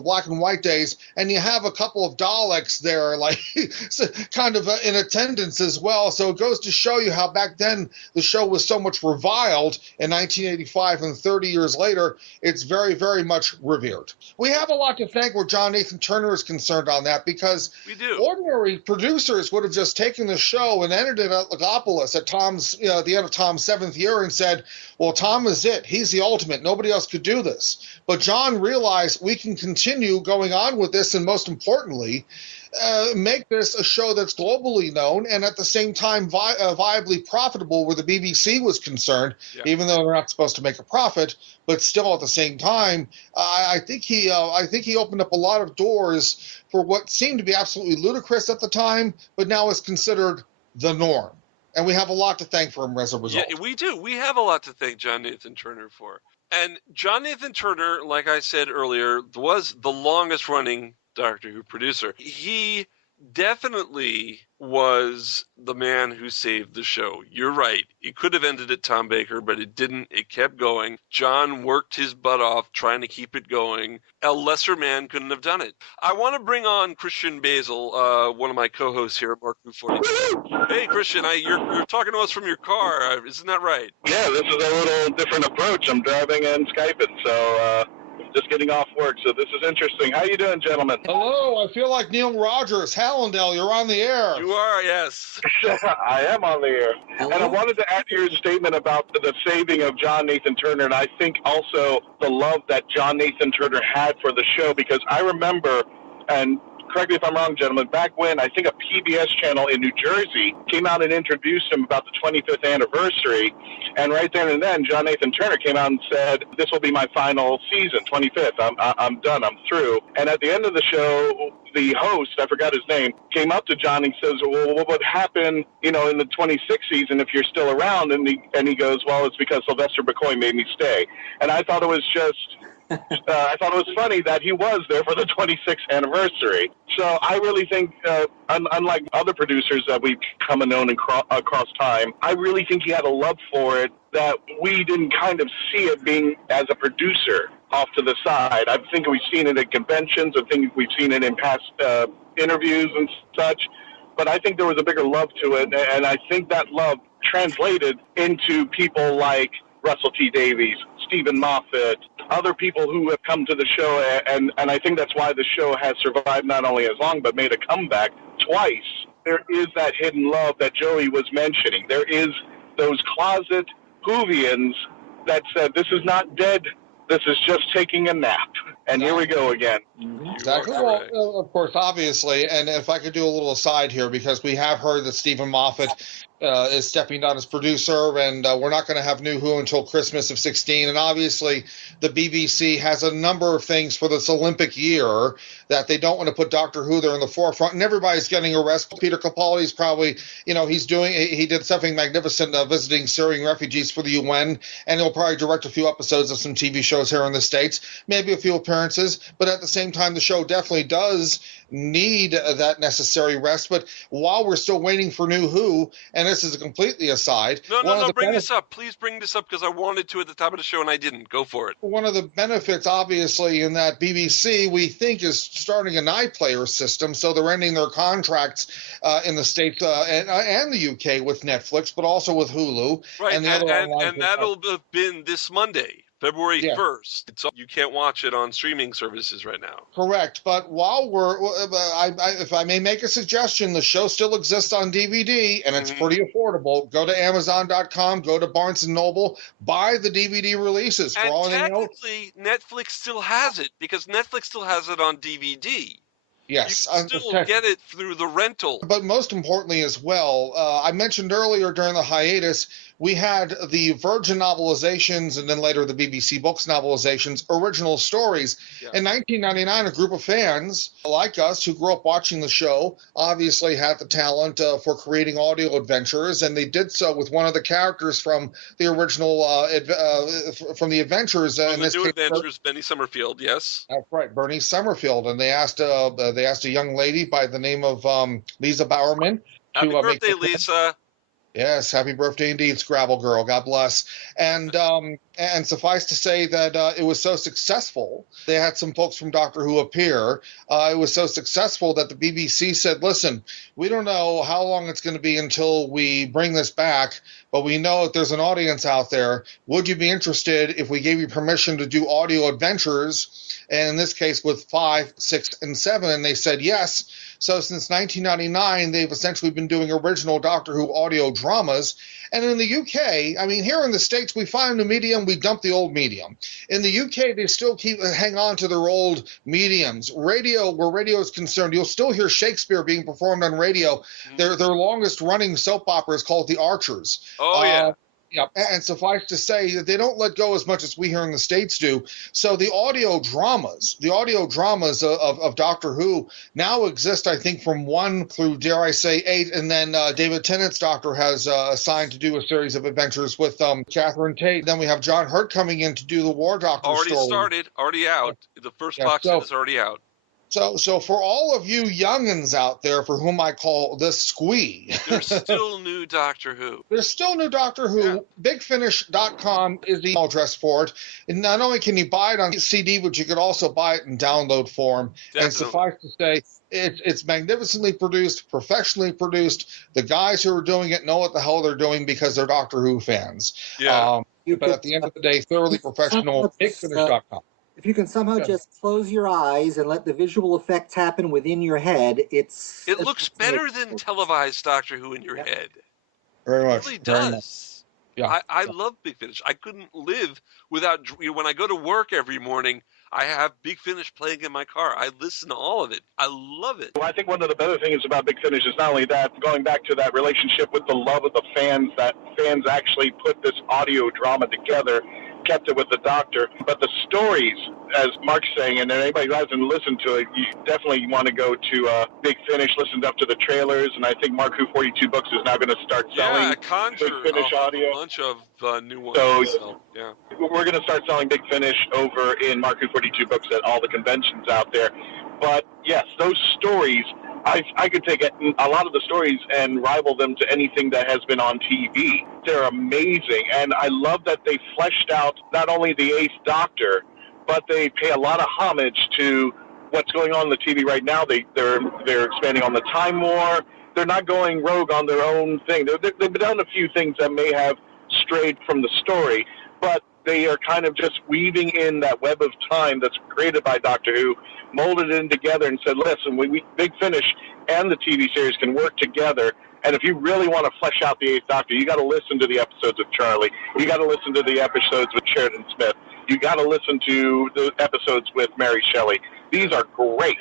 black and white days, and you have a couple of Daleks there, like kind of in attendance as well. So it goes to show you how back then the show was so much reviled in 1985, and 30 years later, it's very, very much revered. We have a lot to thank where John Nathan Turner is concerned on that, because ordinary producers would have just taken the show and ended it at Logopolis at the end of Tom's 7th year and said, well, Tom is it. He's the ultimate. Nobody else could do this. But John realized we can continue going on with this, and most importantly, make this a show that's globally known and at the same time viably profitable where the BBC was concerned, even though they're not supposed to make a profit. But still, at the same time, I think he opened up a lot of doors for what seemed to be absolutely ludicrous at the time, but now is considered the norm. And we have a lot to thank for him as a result. Yeah, we do. We have a lot to thank John Nathan Turner for. And John Nathan Turner, like I said earlier, was the longest-running Doctor Who producer. He definitely was the man who saved the show. You're right. It could have ended at Tom Baker, but it didn't. It kept going. John worked his butt off trying to keep it going. A lesser man couldn't have done it. I want to bring on Christian-basel, one of my co-hosts here at Mark 242. Hey, Christian, you're talking to us from your car. Isn't that right? Yeah, this is a little different approach. I'm driving and Skyping, so just getting off work, so this is interesting. How you doing, gentlemen? Hello, I feel like Neil Rogers. Hallandale, you're on the air. You are, yes. I am on the air. Hello? And I wanted to add to your statement about the saving of John Nathan Turner, and I think also the love that John Nathan Turner had for the show, because I remember, and correct me if I'm wrong, gentlemen, back when I think a PBS channel in New Jersey came out and introduced him about the 25th anniversary, and right then and then, John Nathan Turner came out and said, this will be my final season, 25th. I'm done. I'm through. And at the end of the show, the host, I forgot his name, came up to John and says, well, what would happen, in the 26th season if you're still around? And he goes, well, it's because Sylvester McCoy made me stay. And I thought it was I thought it was funny that he was there for the 26th anniversary. So I really think, unlike other producers that we've come and known across time, I really think he had a love for it that we didn't kind of see it being as a producer. off to the side. I think we've seen it at conventions. I think we've seen it in past interviews and such. But I think there was a bigger love to it, and I think that love translated into people like Russell T. Davies, Steven Moffat, other people who have come to the show, and I think that's why the show has survived not only as long, but made a comeback twice. There is that hidden love that Joey was mentioning. There is those closet Whovians that said, this is not dead, this is just taking a nap. And here we go again. Exactly. Well, of course, obviously, and if I could do a little aside here, because we have heard that Steven Moffat is stepping down as producer, and we're not going to have New Who until Christmas of 16. And obviously, the BBC has a number of things for this Olympic year that they don't want to put Doctor Who there in the forefront, and everybody's getting arrested. Peter Capaldi's probably, he did something magnificent visiting Syrian refugees for the UN, and he'll probably direct a few episodes of some TV shows here in the States, maybe a few appearances, but at the same time, the show definitely does need that necessary rest. But while we're still waiting for New Who, and this is a completely aside. No, bring this up. Please bring this up, because I wanted to at the top of the show and I didn't. Go for it. One of the benefits, obviously, in that BBC, we think, is starting an iPlayer system, so they're ending their contracts in the States and the UK with Netflix, but also with Hulu. Right, and that'll have been this Monday. February 1st. So you can't watch it on streaming services right now. Correct. But while if I may make a suggestion, the show still exists on DVD, and it's pretty affordable. Go to Amazon.com, go to Barnes & Noble, buy the DVD releases. And technically, Netflix still has it, because Netflix still has it on DVD. Yes. You can still get it through the rental. But most importantly as well, I mentioned earlier during the hiatus, we had the Virgin novelizations and then later the BBC Books novelizations, original stories. Yeah. In 1999, a group of fans like us who grew up watching the show obviously had the talent for creating audio adventures, and they did so with one of the characters from the original, from the Adventures. From the New Adventures, Benny Summerfield, yes. That's right, Bernie Summerfield. And they asked a young lady by the name of Lisa Bowerman. Happy birthday, Lisa. Yes, happy birthday indeed, Scrabble Girl. God bless. And suffice to say that it was so successful. They had some folks from Doctor Who appear. It was so successful that the BBC said, listen, we don't know how long it's going to be until we bring this back, but we know that there's an audience out there. Would you be interested if we gave you permission to do audio adventures, and in this case with 5, 6, and 7? And they said yes. So since 1999, they've essentially been doing original Doctor Who audio dramas. And in the UK, I mean, here in the States, we find a medium, we dump the old medium. In the UK, they still hang on to their old mediums. Radio, where radio is concerned, you'll still hear Shakespeare being performed on radio. Their longest running soap opera is called The Archers. Oh, yeah. Yeah, and suffice to say that they don't let go as much as we here in the States do. So the audio dramas of Doctor Who now exist, I think, from 1 through, dare I say, 8. And then David Tennant's Doctor has assigned to do a series of adventures with Catherine Tate. Then we have John Hurt coming in to do the War Doctor story. Already out. The first box set is already out. So for all of you youngins out there for whom I call this squee. There's still new Doctor Who. There's still new Doctor Who. Yeah. BigFinish.com is the email address for it. And not only can you buy it on CD, but you could also buy it in download form. Definitely. And suffice to say, it's magnificently produced, professionally produced. The guys who are doing it know what the hell they're doing because they're Doctor Who fans. Yeah. But at the end of the day, thoroughly professional. BigFinish.com. If you can somehow just close your eyes and let the visual effects happen within your head, it looks better than televised Doctor Who in your head. Very much. It really does. Yeah. I love Big Finish. I couldn't live without, when I go to work every morning, I have Big Finish playing in my car. I listen to all of it. I love it. Well, I think one of the better things about Big Finish is not only that, going back to that relationship with the love of the fans, that fans actually put this audio drama together, kept it with the Doctor, but the stories, as Mark's saying, and anybody who hasn't listened to it, you definitely want to go to Big Finish, listen up to the trailers, and I think Mark Who 42 Books is now going to start selling Big Finish audio. A bunch of new ones. So, yeah. We're going to start selling Big Finish over in Mark Who 42 Books at all the conventions out there. But yes, those stories, I could take a lot of the stories and rival them to anything that has been on TV. They're amazing, and I love that they fleshed out not only the 8th Doctor, but they pay a lot of homage to what's going on the TV right now. They're expanding on the Time War. They're not going rogue on their own thing. They've done a few things that may have strayed from the story, but they are kind of just weaving in that web of time that's created by Doctor Who, molded it in together and said, listen, we Big Finish and the TV series can work together. And if you really want to flesh out the Eighth Doctor, you got to listen to the episodes of Charlie. You got to listen to the episodes with Sheridan Smith. You got to listen to the episodes with Mary Shelley. These are great,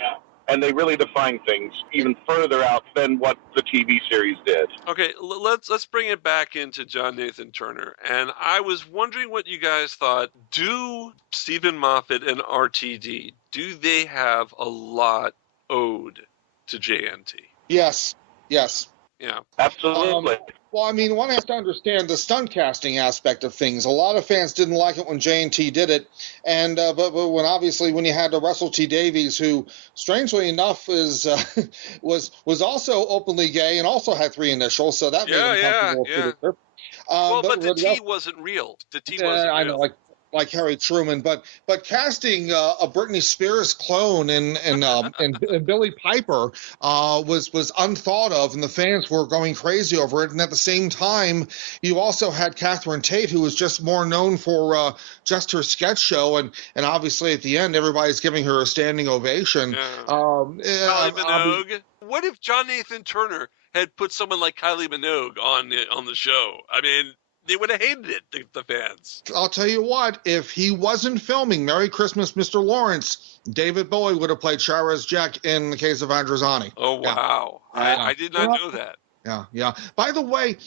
and they really define things even further out than what the TV series did. Okay, let's bring it back into John Nathan Turner. And I was wondering what you guys thought. Do Steven Moffat and RTD, do they have a lot owed to JNT? Yes. Yeah, absolutely. Well, I mean, one has to understand the stunt casting aspect of things. A lot of fans didn't like it when J&T did it, and but when you had Russell T Davies, who, strangely enough, was also openly gay and also had 3 initials, so that made him comfortable. But the T wasn't real. The T wasn't real. I know, like Harry Truman, but casting a Britney Spears clone and Billy Piper was unthought of, and the fans were going crazy over it. And at the same time, you also had Catherine Tate, who was just more known for just her sketch show, and obviously at the end, everybody's giving her a standing ovation. Kylie Minogue. What if John Nathan Turner had put someone like Kylie Minogue on the show? I mean, they would have hated it, the fans. I'll tell you what, if he wasn't filming Merry Christmas, Mr. Lawrence, David Bowie would have played Shara's Jack in the case of Androzani. Oh, wow. Yeah. I did not know that. Yeah. By the way,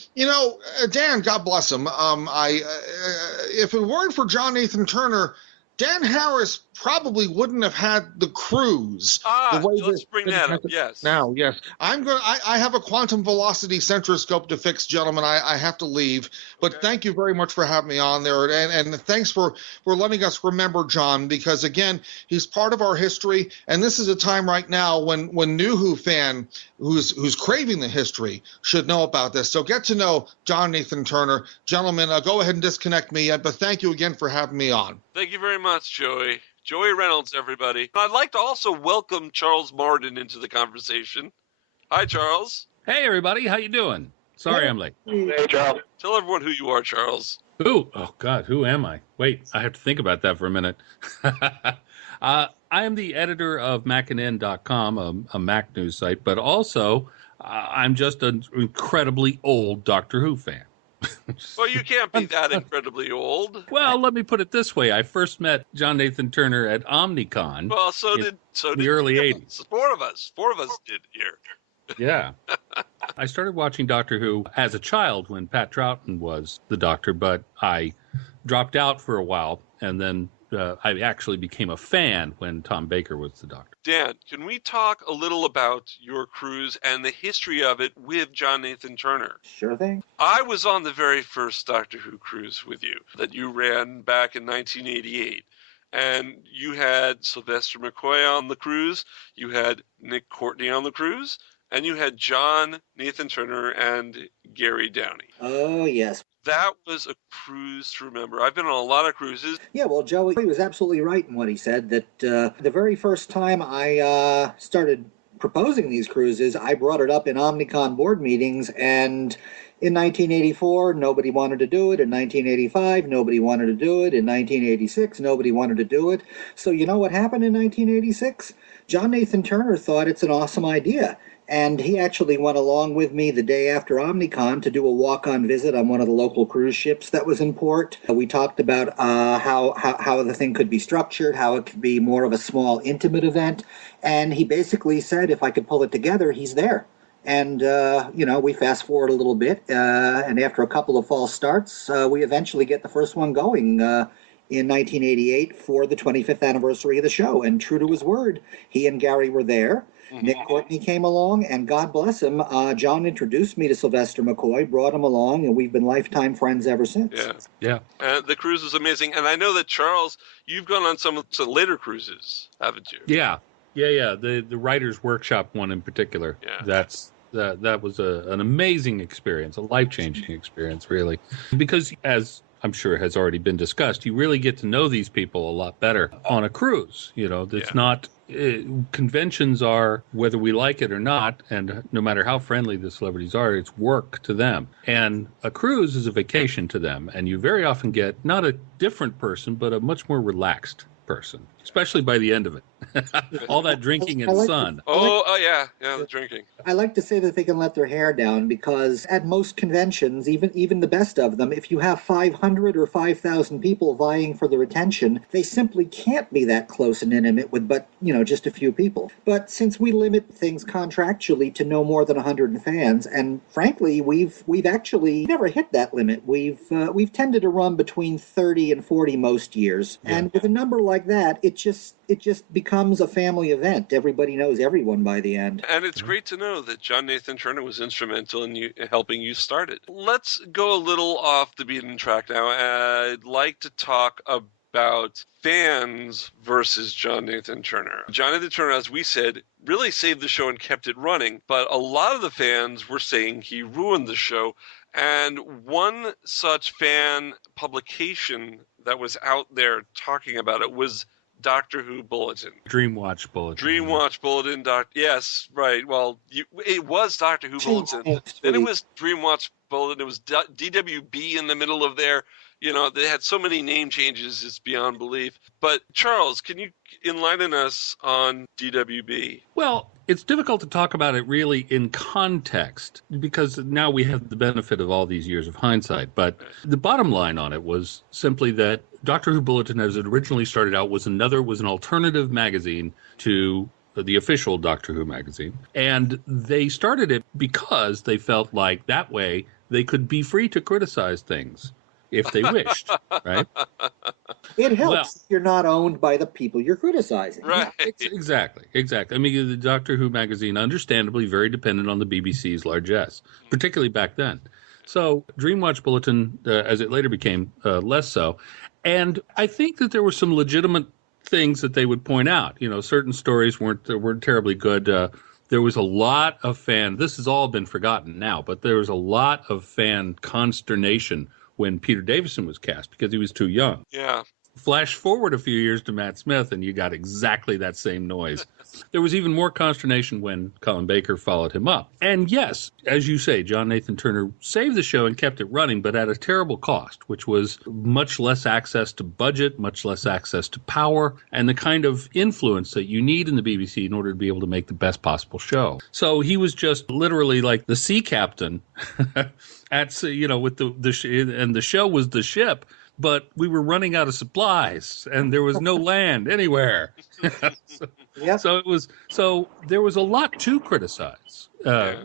Dan, God bless him, if it weren't for John Nathan Turner, Dan Harris probably wouldn't have had the cruise. Let's bring that up. Yes. Now, yes, I have a quantum velocity centroscope to fix, gentlemen. I have to leave, but Thank you very much for having me on there, and thanks for letting us remember John, because again, he's part of our history, and this is a time right now when new Who fan who's craving the history should know about this. So get to know John Nathan Turner, gentlemen. Go ahead and disconnect me, but thank you again for having me on. Thank you very much, Joey. Joey-Reynolds, everybody. I'd like to also welcome Charles Marden into the conversation. Hi, Charles. Hey, everybody. How you doing? Sorry I'm late. Hey, Charles. Tell everyone who you are, Charles. Who? Oh, God, who am I? Wait, I have to think about that for a minute. I am the editor of macandn.com, a Mac news site, but also I'm just an incredibly old Doctor Who fan. Well, you can't be that incredibly old. Well, let me put it this way. I first met John Nathan Turner at OmniCon. Well, so did the early 80s. Four of us did here. Yeah. I started watching Doctor Who as a child when Pat Troughton was the Doctor, but I dropped out for a while, and then I actually became a fan when Tom Baker was the Doctor. Dan, can we talk a little about your cruise and the history of it with John Nathan Turner? Sure thing. I was on the very first Doctor Who cruise with you that you ran back in 1988. And you had Sylvester McCoy on the cruise, you had Nick Courtney on the cruise, and you had John Nathan Turner and Gary Downey. Oh, yes. That was a cruise to remember. I've been on a lot of cruises. Yeah, well, Joey was absolutely right in what he said, that the very first time I started proposing these cruises, I brought it up in OmniCon board meetings, and in 1984, nobody wanted to do it. In 1985, nobody wanted to do it. In 1986, nobody wanted to do it. So you know what happened in 1986? John Nathan Turner thought it's an awesome idea. And he actually went along with me the day after OmniCon to do a walk-on visit on one of the local cruise ships that was in port. We talked about how the thing could be structured, how it could be more of a small, intimate event. And he basically said if I could pull it together, he's there. And, we fast forward a little bit, and after a couple of false starts, we eventually get the first one going in 1988 for the 25th anniversary of the show. And true to his word, he and Gary were there. Nick Courtney came along, and God bless him, John introduced me to Sylvester McCoy, brought him along, and we've been lifetime friends ever since. Yeah. The cruise is amazing. And I know that, Charles, you've gone on some later cruises, haven't you? Yeah. The Writers' Workshop one in particular. Yeah. That was an amazing experience, a life-changing experience, really. Because as I'm sure has already been discussed, you really get to know these people a lot better on a cruise. It's not... conventions are, whether we like it or not, and no matter how friendly the celebrities are, it's work to them. And a cruise is a vacation to them, and you very often get not a different person, but a much more relaxed person, especially by the end of it. All that drinking and sun. Yeah, the drinking. I like to say that they can let their hair down, because at most conventions, even the best of them, if you have 500 or 5,000 people vying for their attention, they simply can't be that close and intimate with just a few people. But since we limit things contractually to no more than 100 fans, and frankly, we've actually never hit that limit. We've tended to run between 30 and 40 most years, and with a number like that, it just becomes a family event. Everybody knows everyone by the end. And it's great to know that John Nathan Turner was instrumental in helping you start it. Let's go a little off the beaten track now. I'd like to talk about fans versus John Nathan Turner. John Nathan Turner, as we said, really saved the show and kept it running, but a lot of the fans were saying he ruined the show. And one such fan publication that was out there talking about it was Doctor Who Bulletin. Dreamwatch Bulletin. Dreamwatch Bulletin. Yes, right. Well, it was Doctor Who Bulletin. Then it was Dreamwatch Bulletin. It was DWB in the middle of there. They had so many name changes, it's beyond belief. But, Charles, can you enlighten us on DWB? Well, it's difficult to talk about it really in context, because now we have the benefit of all these years of hindsight. But the bottom line on it was simply that Doctor Who Bulletin, as it originally started out, was an alternative magazine to the official Doctor Who magazine. And they started it because they felt like that way they could be free to criticize things if they wished, right? It helps if you're not owned by the people you're criticizing. Right. Exactly. I mean, the Doctor Who magazine, understandably, very dependent on the BBC's largesse, particularly back then. So Dreamwatch Bulletin, as it later became, less so. And I think that there were some legitimate things that they would point out. Certain stories weren't terribly good. There was a lot of this has all been forgotten now, but there was a lot of fan consternation when Peter Davison was cast because he was too young. Yeah. Flash forward a few years to Matt Smith, and you got exactly that same noise. There was even more consternation when Colin Baker followed him up. And yes, as you say, John Nathan Turner saved the show and kept it running, but at a terrible cost, which was much less access to budget, much less access to power, and the kind of influence that you need in the BBC in order to be able to make the best possible show. So he was just literally like the sea captain with and the show was the ship. But we were running out of supplies, and there was no land anywhere. So there was a lot to criticize.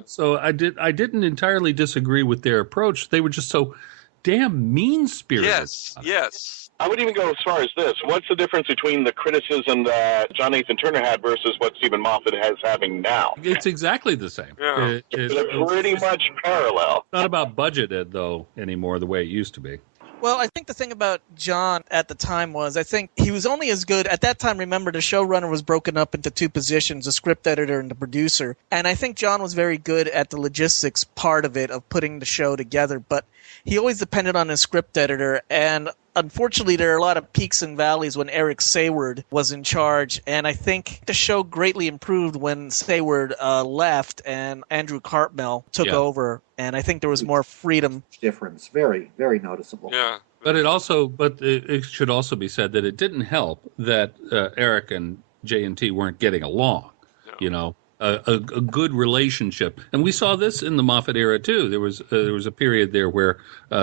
So I didn't entirely disagree with their approach. They were just so damn mean-spirited. Yes. I would even go as far as this. What's the difference between the criticism that John Nathan Turner had versus what Steven Moffat has having now? It's exactly the same. Yeah. They're pretty much parallel. It's not about budget, though, anymore, the way it used to be. Well, I think the thing about John at the time was I think he was only as good at that time. Remember, the showrunner was broken up into two positions, the script editor and the producer. And I think John was very good at the logistics part of it, of putting the show together. But he always depended on his script editor. And unfortunately, there are a lot of peaks and valleys when Eric Sayward was in charge. And I think the show greatly improved when Sayward left and Andrew Cartmel took over. And I think there was more freedom. Difference. Very, very noticeable. Yeah. But it should also be said that it didn't help that Eric and J&T weren't getting along. No. A good relationship, and we saw this in the Moffat era too. There was a period there where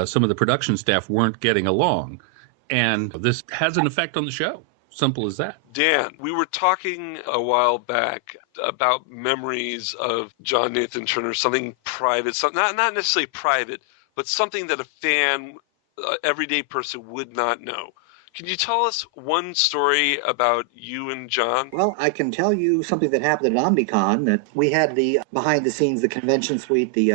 some of the production staff weren't getting along, and this has an effect on the show. Simple as that. Dan, we were talking a while back about memories of John Nathan Turner, something private, not necessarily private, but something that a fan, everyday person would not know. Can you tell us one story about you and John? Well, I can tell you something that happened at Omnicon. That we had the behind the scenes, the convention suite, the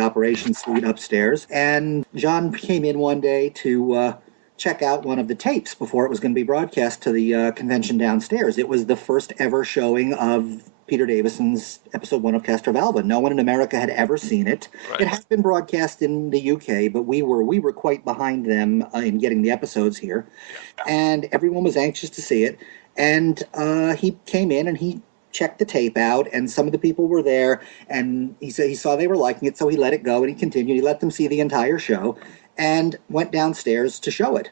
operations suite upstairs, and John came in one day to check out one of the tapes before it was going to be broadcast to the convention downstairs. It was the first ever showing of Peter Davison's episode 1 of Castrovalva. No one in America had ever seen it. Right. It has been broadcast in the UK, but we were quite behind them in getting the episodes here. And everyone was anxious to see it. And he came in and he checked the tape out, and some of the people were there, and he said he saw they were liking it, so he let it go, and he continued. He let them see the entire show and went downstairs to show it.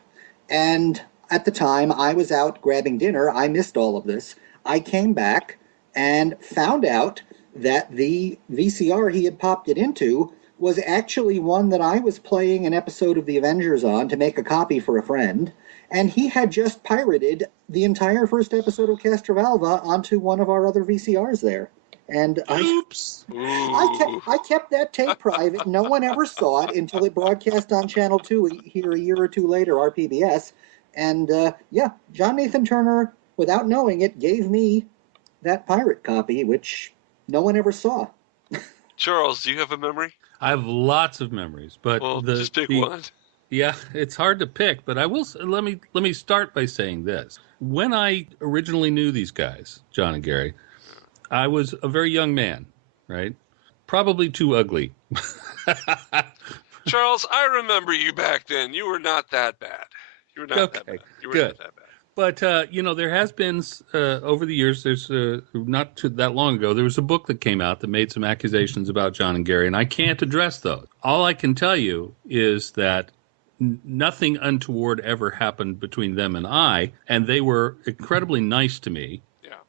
And at the time, I was out grabbing dinner. I missed all of this. I came back and found out that the VCR he had popped it into was actually one that I was playing an episode of The Avengers on to make a copy for a friend, and he had just pirated the entire first episode of Castrovalva onto one of our other VCRs there. And I kept that tape private. No one ever saw it until it broadcast on Channel 2 here a year or two later, RPBS. And John Nathan Turner, without knowing it, gave me that pirate copy, which no one ever saw. Charles, do you have a memory? I have lots of memories, but just pick one. Yeah, it's hard to pick, but I will. Let me start by saying this. When I originally knew these guys, John and Gary, I was a very young man, right? Probably too ugly. Charles, I remember you back then. You were not that bad. You were not that bad. You were not that bad. But, there has been, over the years, there's not too that long ago, there was a book that came out that made some accusations about John and Gary, and I can't address those. All I can tell you is that nothing untoward ever happened between them and I, and they were incredibly nice to me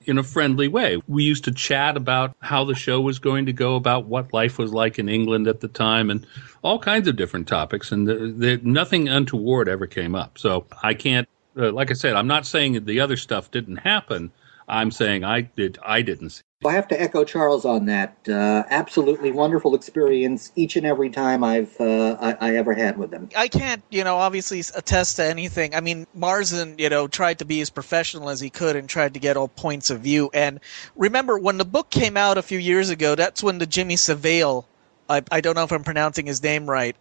in a friendly way. We used to chat about how the show was going to go, about what life was like in England at the time, and all kinds of different topics, and nothing untoward ever came up. So I can't, like I said, I'm not saying that the other stuff didn't happen. I'm saying I didn't see. I have to echo Charles on that. Absolutely wonderful experience each and every time I ever had with them. I can't, obviously attest to anything. I mean, Marsden, tried to be as professional as he could and tried to get all points of view. And remember, when the book came out a few years ago, that's when the Jimmy Savile, I don't know if I'm pronouncing his name right.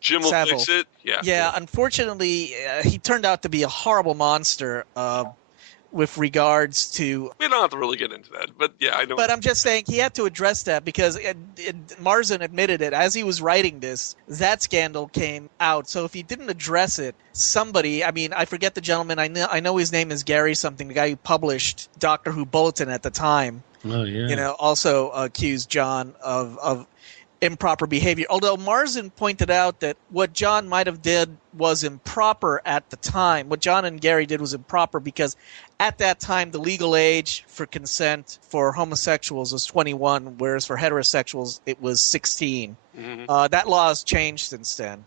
Jim will Savile. fix it. Yeah. Unfortunately, he turned out to be a horrible monster. With regards to... We don't have to really get into that, but yeah, I know. But I'm just saying he had to address that because Marsden admitted it. As he was writing this, that scandal came out. So if he didn't address it, somebody... I mean, I forget the gentleman. I know his name is Gary something, the guy who published Doctor Who Bulletin at the time. Oh, yeah. Also accused John of improper behavior. Although Marsden pointed out that what John might have did was improper at the time. What John and Gary did was improper because at that time the legal age for consent for homosexuals was 21, whereas for heterosexuals it was 16. Mm-hmm. That law has changed since then.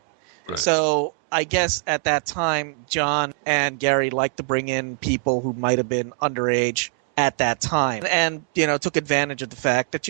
Right. So I guess at that time John and Gary liked to bring in people who might have been underage at that time and took advantage of the fact that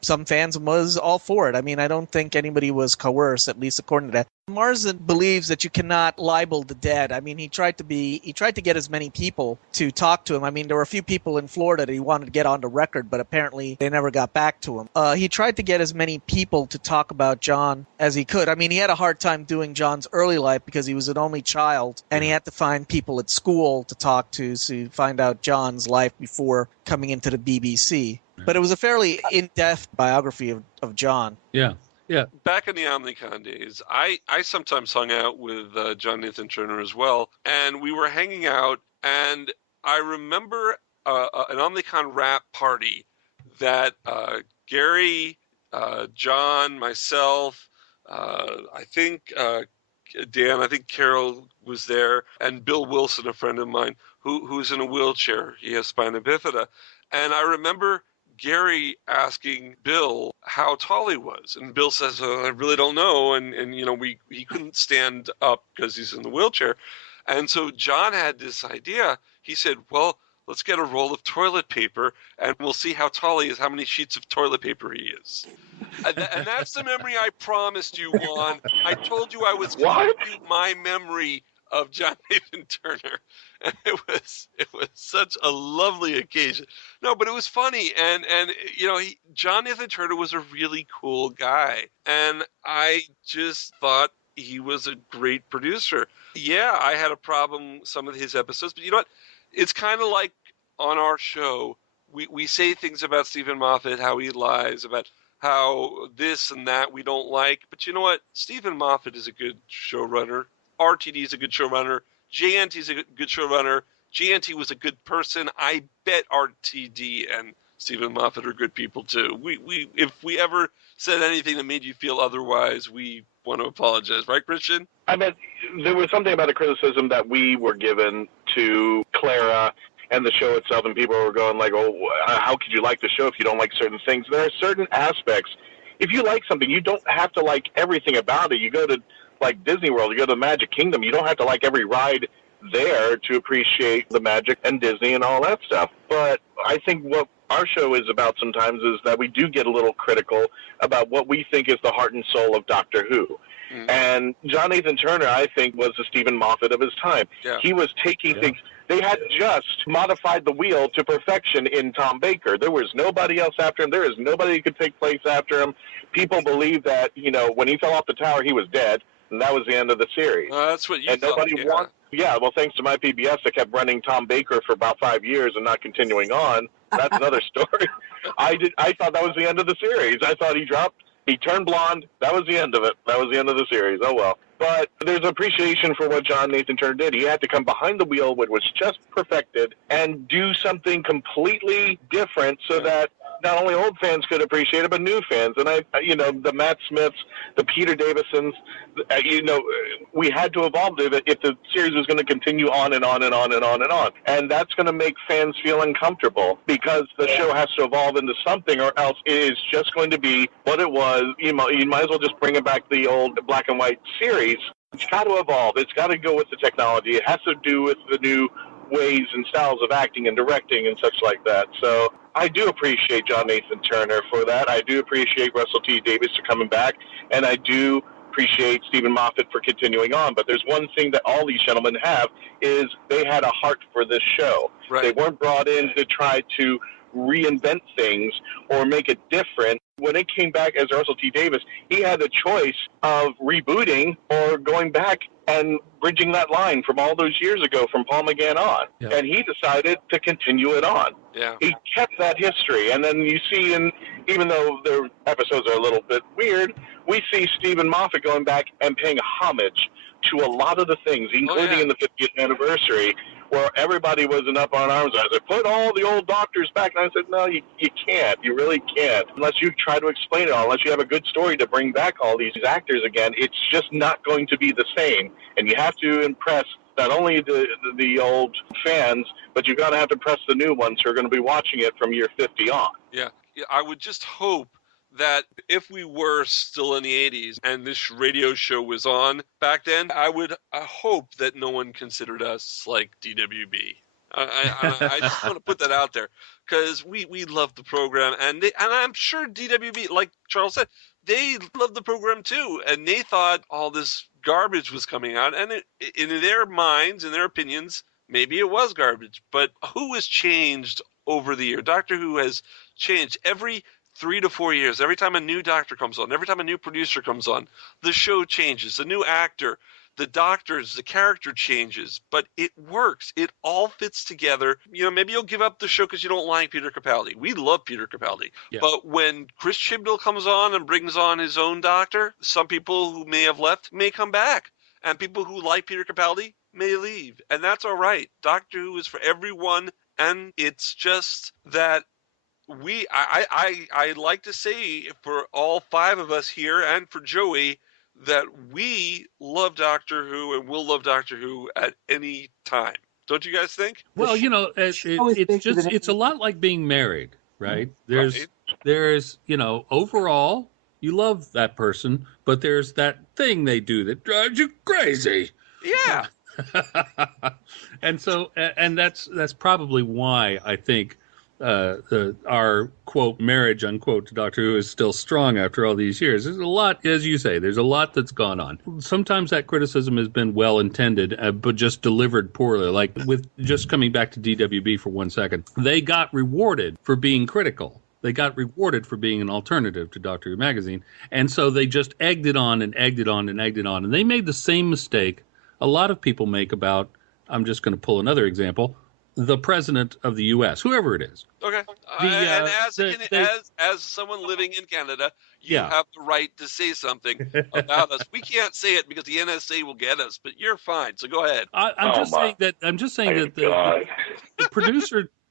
some fans was all for it. I mean, I don't think anybody was coerced, at least according to that. Marsden believes that you cannot libel the dead. I mean, he tried to get as many people to talk to him. I mean, there were a few people in Florida that he wanted to get on the record, but apparently they never got back to him. He tried to get as many people to talk about John as he could. I mean, he had a hard time doing John's early life because he was an only child, and he had to find people at school to talk to find out John's life before coming into the BBC. But it was a fairly in-depth biography of John. Yeah. Yeah. Back in the Omnicon days, I sometimes hung out with John Nathan Turner as well, and we were hanging out, and I remember an Omnicon rap party that Gary, John, myself, I think Dan, I think Carol was there, and Bill Wilson, a friend of mine, who's in a wheelchair. He has spina bifida. And I remember Gary asking Bill how tall he was, and Bill says, I really don't know, and he couldn't stand up because he's in the wheelchair. And so John had this idea. He said, well, let's get a roll of toilet paper, and we'll see how tall he is, how many sheets of toilet paper he is. And that's the memory I promised you, Juan. I told you I was going to give you my memory of John Nathan Turner. And it was such a lovely occasion. No, but it was funny. And John Nathan Turner was a really cool guy. And I just thought he was a great producer. Yeah, I had a problem with some of his episodes, but you know what? It's kind of like on our show, we say things about Steven Moffat, how he lies, about how this and that we don't like. But you know what? Steven Moffat is a good showrunner. RTD is a good showrunner. JNT is a good showrunner. JNT was a good person. I bet RTD and Steven Moffat are good people too. We if we ever said anything that made you feel otherwise, we want to apologize, right, Christian? I mean, there was something about the criticism that we were given to Clara and the show itself, and people were going like, oh, how could you like the show if you don't like certain things? There are certain aspects. If you like something, you don't have to like everything about it. You go to, like, Disney World, you go to the Magic Kingdom, you don't have to like every ride there to appreciate the magic and Disney and all that stuff. But I think what our show is about sometimes is that we do get a little critical about what we think is the heart and soul of Doctor Who. Mm-hmm. And John Nathan Turner, I think, was the Steven Moffat of his time. Yeah. He was taking things. They had just modified the wheel to perfection in Tom Baker. There was nobody else after him. There is nobody who could take place after him. People believe that, you know, when he fell off the tower, he was dead, and that was the end of the series. That's what you and thought, nobody wants. Yeah, well, thanks to my PBS, I kept running Tom Baker for about 5 years and not continuing on. That's another story. I thought that was the end of the series. I thought he turned blonde. That was the end of it. That was the end of the series. Oh, well. But there's appreciation for what John Nathan Turner did. He had to come behind the wheel, which was just perfected, and do something completely different so that not only old fans could appreciate it, but new fans. And the Matt Smiths, the Peter Davisons, we had to evolve if the series was going to continue on and on and on and on and on. And that's going to make fans feel uncomfortable because the show has to evolve into something, or else it is just going to be what it was. You might as well just bring it back the old black and white series. It's got to evolve. It's got to go with the technology. It has to do with the new ways and styles of acting and directing and such like that. So I do appreciate John Nathan Turner for that. I do appreciate Russell T. Davies for coming back, and I do appreciate Steven Moffat for continuing on. But there's one thing that all these gentlemen have is they had a heart for this show. Right. They weren't brought in to try to reinvent things or make it different. When it came back as Russell T. Davies, he had the choice of rebooting or going back and bridging that line from all those years ago from Paul McGann on. Yeah. And he decided to continue it on. Yeah. He kept that history. And then you see, even though their episodes are a little bit weird, we see Steven Moffat going back and paying homage to a lot of the things, including in the 50th anniversary, where everybody was up on arms. I said, put all the old doctors back. And I said, no, you can't. You really can't. Unless you try to explain it all, unless you have a good story to bring back all these actors again, it's just not going to be the same. And you have to impress not only the old fans, but you've got to have to impress the new ones who are going to be watching it from year 50 on. Yeah, I would just hope that if we were still in the 80s and this radio show was on back then, I hope that no one considered us like DWB. I just want to put that out there because we love the program, and I'm sure DWB, like Charles said, they loved the program too, and they thought all this garbage was coming out, and in their minds, in their opinions, maybe it was garbage. But who has changed over the year? Doctor Who has changed every 3 to 4 years. Every time a new doctor comes on, every time a new producer comes on, the show changes. The new actor, the doctors, the character changes, but it works. It all fits together. Maybe you'll give up the show because you don't like Peter Capaldi. We love Peter Capaldi. Yeah. But when Chris Chibnall comes on and brings on his own doctor, some people who may have left may come back. And people who like Peter Capaldi may leave. And that's all right. Doctor Who is for everyone, and it's just that I like to say for all 5 of us here and for Joey that we love Doctor Who and will love Doctor Who at any time. Don't you guys think? Well, it's a lot like being married, right? There's overall you love that person, but there's that thing they do that drives you crazy. Yeah. And so that's probably why I think our quote marriage unquote to Doctor Who is still strong after all these years. There's a lot, as you say, there's a lot that's gone on. Sometimes that criticism has been well intended, but just delivered poorly. Like with just coming back to DWB for 1 second, they got rewarded for being critical. They got rewarded for being an alternative to Doctor Who magazine, and so they just egged it on and egged it on and egged it on. And they made the same mistake a lot of people make about, I'm just going to pull another example, the president of the U.S., whoever it is. Okay. And as someone living in Canada, you have the right to say something about us. We can't say it because the NSA will get us, but you're fine. So go ahead. I'm just saying that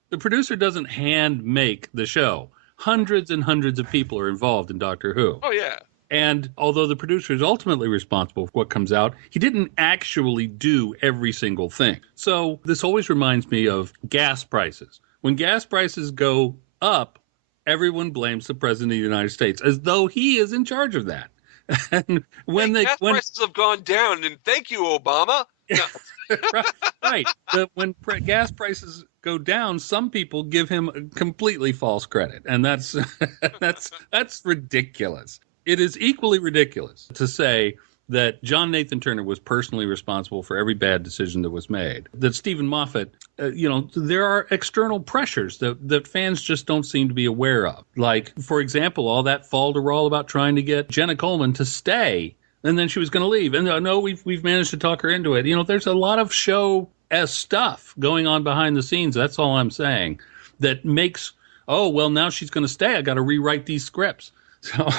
the producer doesn't hand make the show. Hundreds and hundreds of people are involved in Doctor Who. Oh yeah. And although the producer is ultimately responsible for what comes out, he didn't actually do every single thing. So this always reminds me of gas prices. When gas prices go up, everyone blames the President of the United States, as though he is in charge of that. And when gas prices have gone down, and thank you, Obama. No. Right. When gas prices go down, some people give him completely false credit, and that's ridiculous. It is equally ridiculous to say that John Nathan Turner was personally responsible for every bad decision that was made. That Steven Moffat, there are external pressures that fans just don't seem to be aware of. Like, for example, all that falderall about trying to get Jenna Coleman to stay, and then she was going to leave. And no, we've managed to talk her into it. There's a lot of show stuff going on behind the scenes. That's all I'm saying. That makes, now she's going to stay. I got to rewrite these scripts. So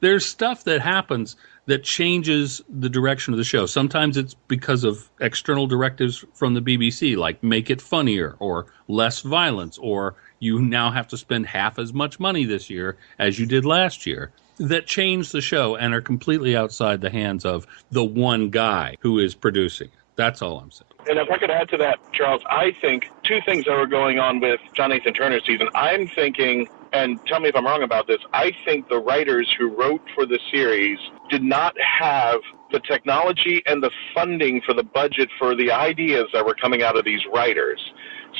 there's stuff that happens that changes the direction of the show. Sometimes it's because of external directives from the BBC, like make it funnier or less violence, or you now have to spend half as much money this year as you did last year, that change the show and are completely outside the hands of the one guy who is producing it. That's all I'm saying. And if I could add to that, Charles, I think two things that were going on with John Nathan Turner's season. I'm thinking, and tell me if I'm wrong about this, I think the writers who wrote for the series did not have the technology and the funding for the budget for the ideas that were coming out of these writers.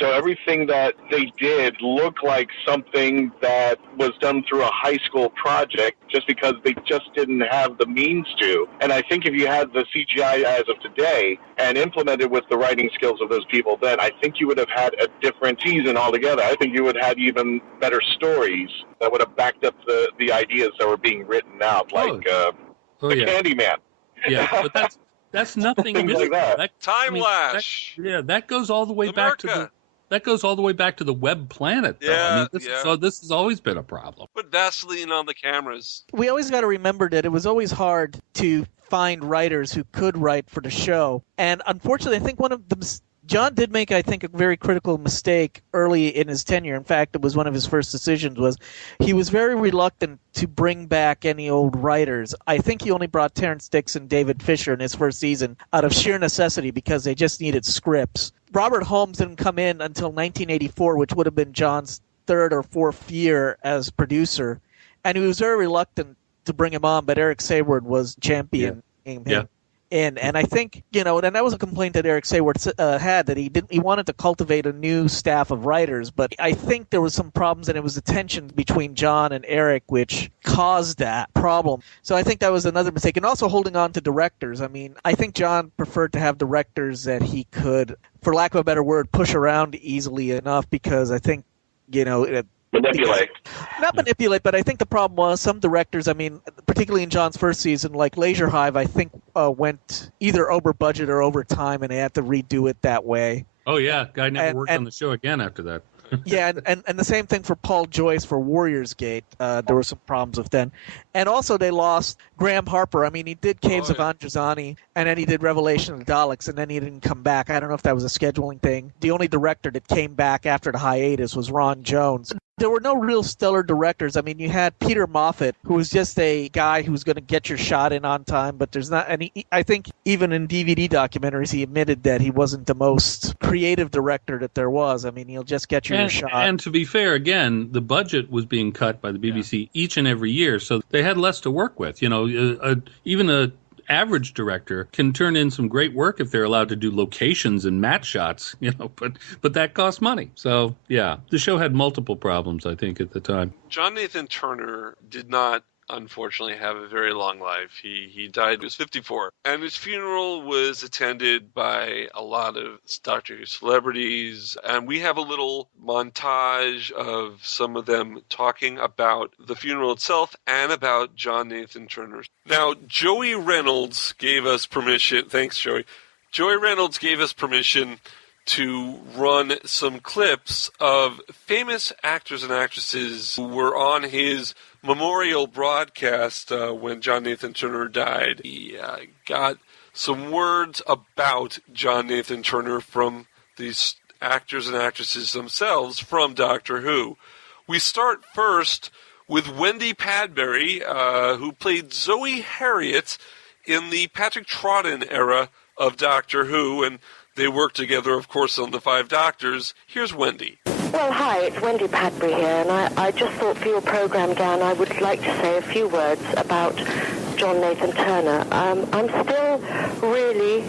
So everything that they did looked like something that was done through a high school project just because they just didn't have the means to. And I think if you had the CGI as of today and implemented with the writing skills of those people then, I think you would have had a different season altogether. I think you would have had even better stories that would have backed up the ideas that were being written out, like Candyman. Yeah, but that's nothing like that. Time Lash. That goes all the way back to the. That goes all the way back to the web planet, though. Yeah, this has always been a problem. Put Vaseline on the cameras. We always got to remember that it was always hard to find writers who could write for the show. And unfortunately, I think one of them, John did make, I think, a very critical mistake early in his tenure. In fact, it was one of his first decisions was he was very reluctant to bring back any old writers. I think he only brought Terrence Dicks and David Fisher in his first season out of sheer necessity because they just needed scripts. Robert Holmes didn't come in until 1984, which would have been John's third or fourth year as producer. And he was very reluctant to bring him on, but Eric Sayward was championing him in. And I think, and that was a complaint that Eric Sayward had, that he wanted to cultivate a new staff of writers. But I think there was some problems, and it was the tension between John and Eric which caused that problem. So I think that was another mistake. And also holding on to directors. I mean, I think John preferred to have directors that he could, for lack of a better word, push around easily enough, because I think, manipulate. Not manipulate, but I think the problem was some directors, I mean, particularly in John's first season, like Leisure Hive, I think went either over budget or over time, and they had to redo it that way. Oh, yeah. Guy never worked on the show again after that. Yeah, and the same thing for Paul Joyce for Warriors Gate. There were some problems with then. And also they lost Graham Harper. I mean, he did Caves of Androzani, and then he did Revelation of the Daleks, and then he didn't come back. I don't know if that was a scheduling thing. The only director that came back after the hiatus was Ron Jones. There were no real stellar directors. I mean, you had Peter Moffat, who was just a guy who was going to get your shot in on time, but there's not any. I think even in DVD documentaries, he admitted that he wasn't the most creative director that there was. I mean, he'll just get you your shot. And to be fair, again, the budget was being cut by the BBC each and every year, so they had less to work with. Even a average director can turn in some great work if they're allowed to do locations and matte shots, but that costs money. So, yeah, the show had multiple problems, I think, at the time. John Nathan Turner did not, unfortunately, have a very long life. He died, he was 54. And his funeral was attended by a lot of Doctor Who celebrities. And we have a little montage of some of them talking about the funeral itself and about John Nathan Turner. Now, Joey Reynolds gave us permission. Thanks, Joey. Joey Reynolds gave us permission to run some clips of famous actors and actresses who were on his memorial broadcast when John Nathan Turner died. He got some words about John Nathan Turner from these actors and actresses themselves from Doctor Who. We start first with Wendy Padbury, who played Zoe Harriet in the Patrick Troughton era of Doctor Who, and they worked together, of course, on The Five Doctors. Here's Wendy. Well, hi, it's Wendy Padbury here, and I just thought for your program, Dan, I would like to say a few words about John Nathan Turner. I'm still really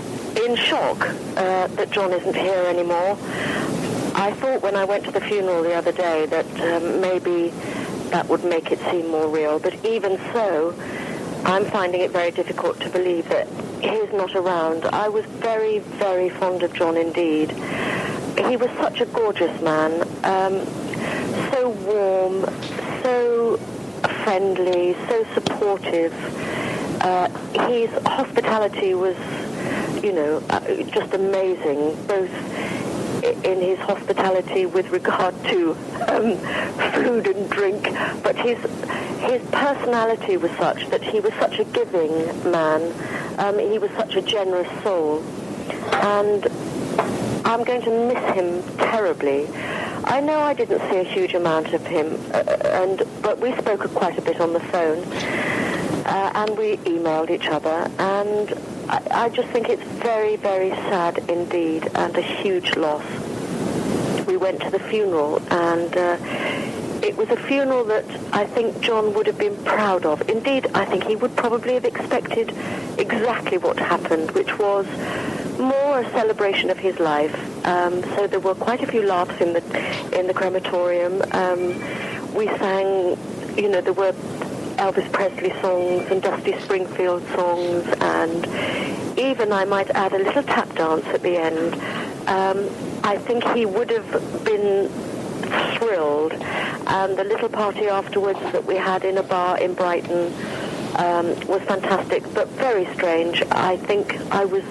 in shock that John isn't here anymore. I thought when I went to the funeral the other day that maybe that would make it seem more real, but even so, I'm finding it very difficult to believe that he's not around. I was very, very fond of John indeed. He was such a gorgeous man, so warm, so friendly, so supportive. His hospitality was, just amazing, both in his hospitality with regard to food and drink, but his personality was such that he was such a giving man. He was such a generous soul, and I'm going to miss him terribly. I know I didn't see a huge amount of him, but we spoke quite a bit on the phone, and we emailed each other, and I just think it's very, very sad indeed, and a huge loss. We went to the funeral, and it was a funeral that I think John would have been proud of. Indeed, I think he would probably have expected exactly what happened, which was more a celebration of his life. So there were quite a few laughs in the crematorium. We sang, there were Elvis Presley songs and Dusty Springfield songs, and even, I might add, a little tap dance at the end. I think he would have been thrilled, and the little party afterwards that we had in a bar in Brighton was fantastic, but very strange. I think I was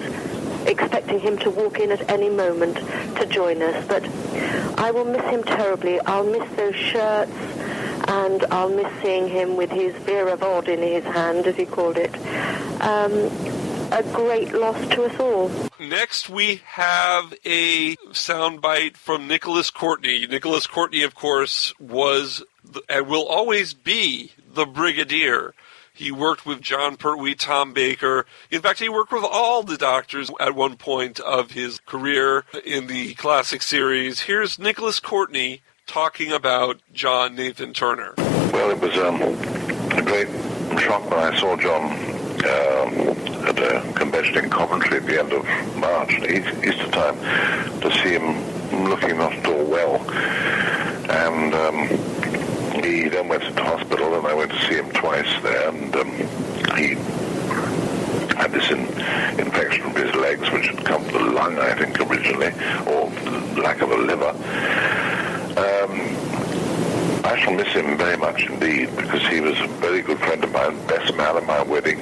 expecting him to walk in at any moment to join us, but I will miss him terribly. I'll miss those shirts, and I'll miss seeing him with his Vera Vod in his hand, as he called it. A great loss to us all. Next, we have a soundbite from Nicholas-Courtney. Nicholas-Courtney, of course, was and will always be the Brigadier. He worked with John Pertwee, Tom Baker. In fact, he worked with all the Doctors at one point of his career in the classic series. Here's Nicholas-Courtney talking about John Nathan Turner. Well, it was a great shock when I saw John at a convention in Coventry at the end of March, Easter time, to see him looking not at all well. And he then went to the hospital, and I went to see him twice there, and he had this infection of his legs, which had come from the lung, I think, originally, or lack of a liver. I shall miss him very much indeed, because he was a very good friend of mine, best man at my wedding,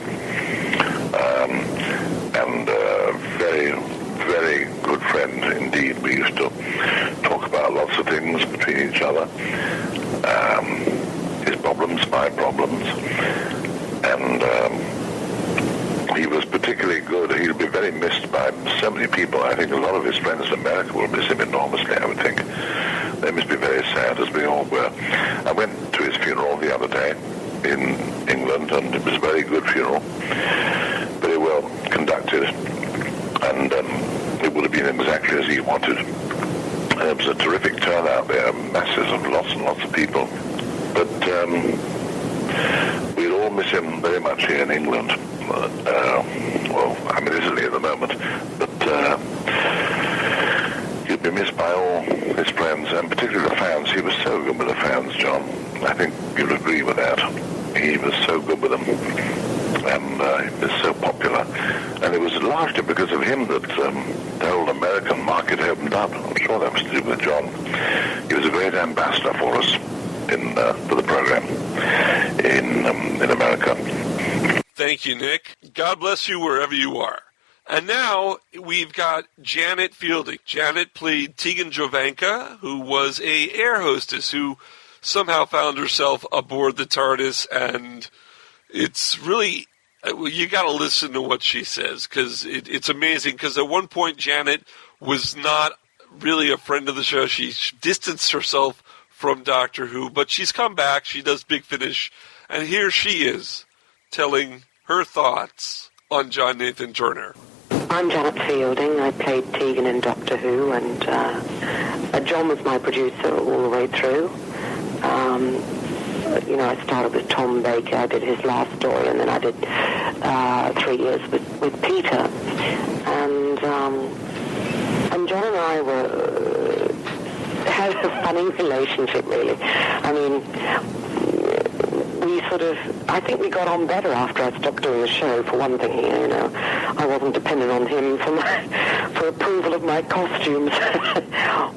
and a very, very good friend indeed. We used to talk about lots of things between each other, his problems, my problems, and he was particularly good. He'll be very missed by so many people. I think a lot of his friends in America will miss him enormously, I would think. They must be very sad, as we all were. I went to his funeral the other day in England, and it was a very good funeral, very well conducted, and it would have been exactly as he wanted. And it was a terrific turnout there, masses of lots and lots of people. But we'll all miss him very much here in England. Well, I'm in Italy at the moment, but he'll be missed by all his friends, and particularly the fans. He was so good with the fans, John. I think you'll agree with that. He was so good with them, and he was so popular. And it was largely because of him that the whole American market opened up. I'm sure that was to do with John. He was a great ambassador for us for the program in America. Thank you, Nick. God bless you wherever you are. And now we've got Janet Fielding. Janet played Tegan Jovanka, who was a air hostess who somehow found herself aboard the TARDIS, and it's really, you got to listen to what she says, because it's amazing, because at one point Janet was not really a friend of the show. She distanced herself from Doctor Who, but she's come back. She does Big Finish, and here she is telling her thoughts on John Nathan Turner. I'm Janet Fielding. I played Tegan in Doctor Who, and John was my producer all the way through. I started with Tom Baker. I did his last story, and then I did 3 years with Peter. And John and I had a funny relationship, really. I mean, I think we got on better after I stopped doing the show, for one thing. I wasn't dependent on him for approval of my costumes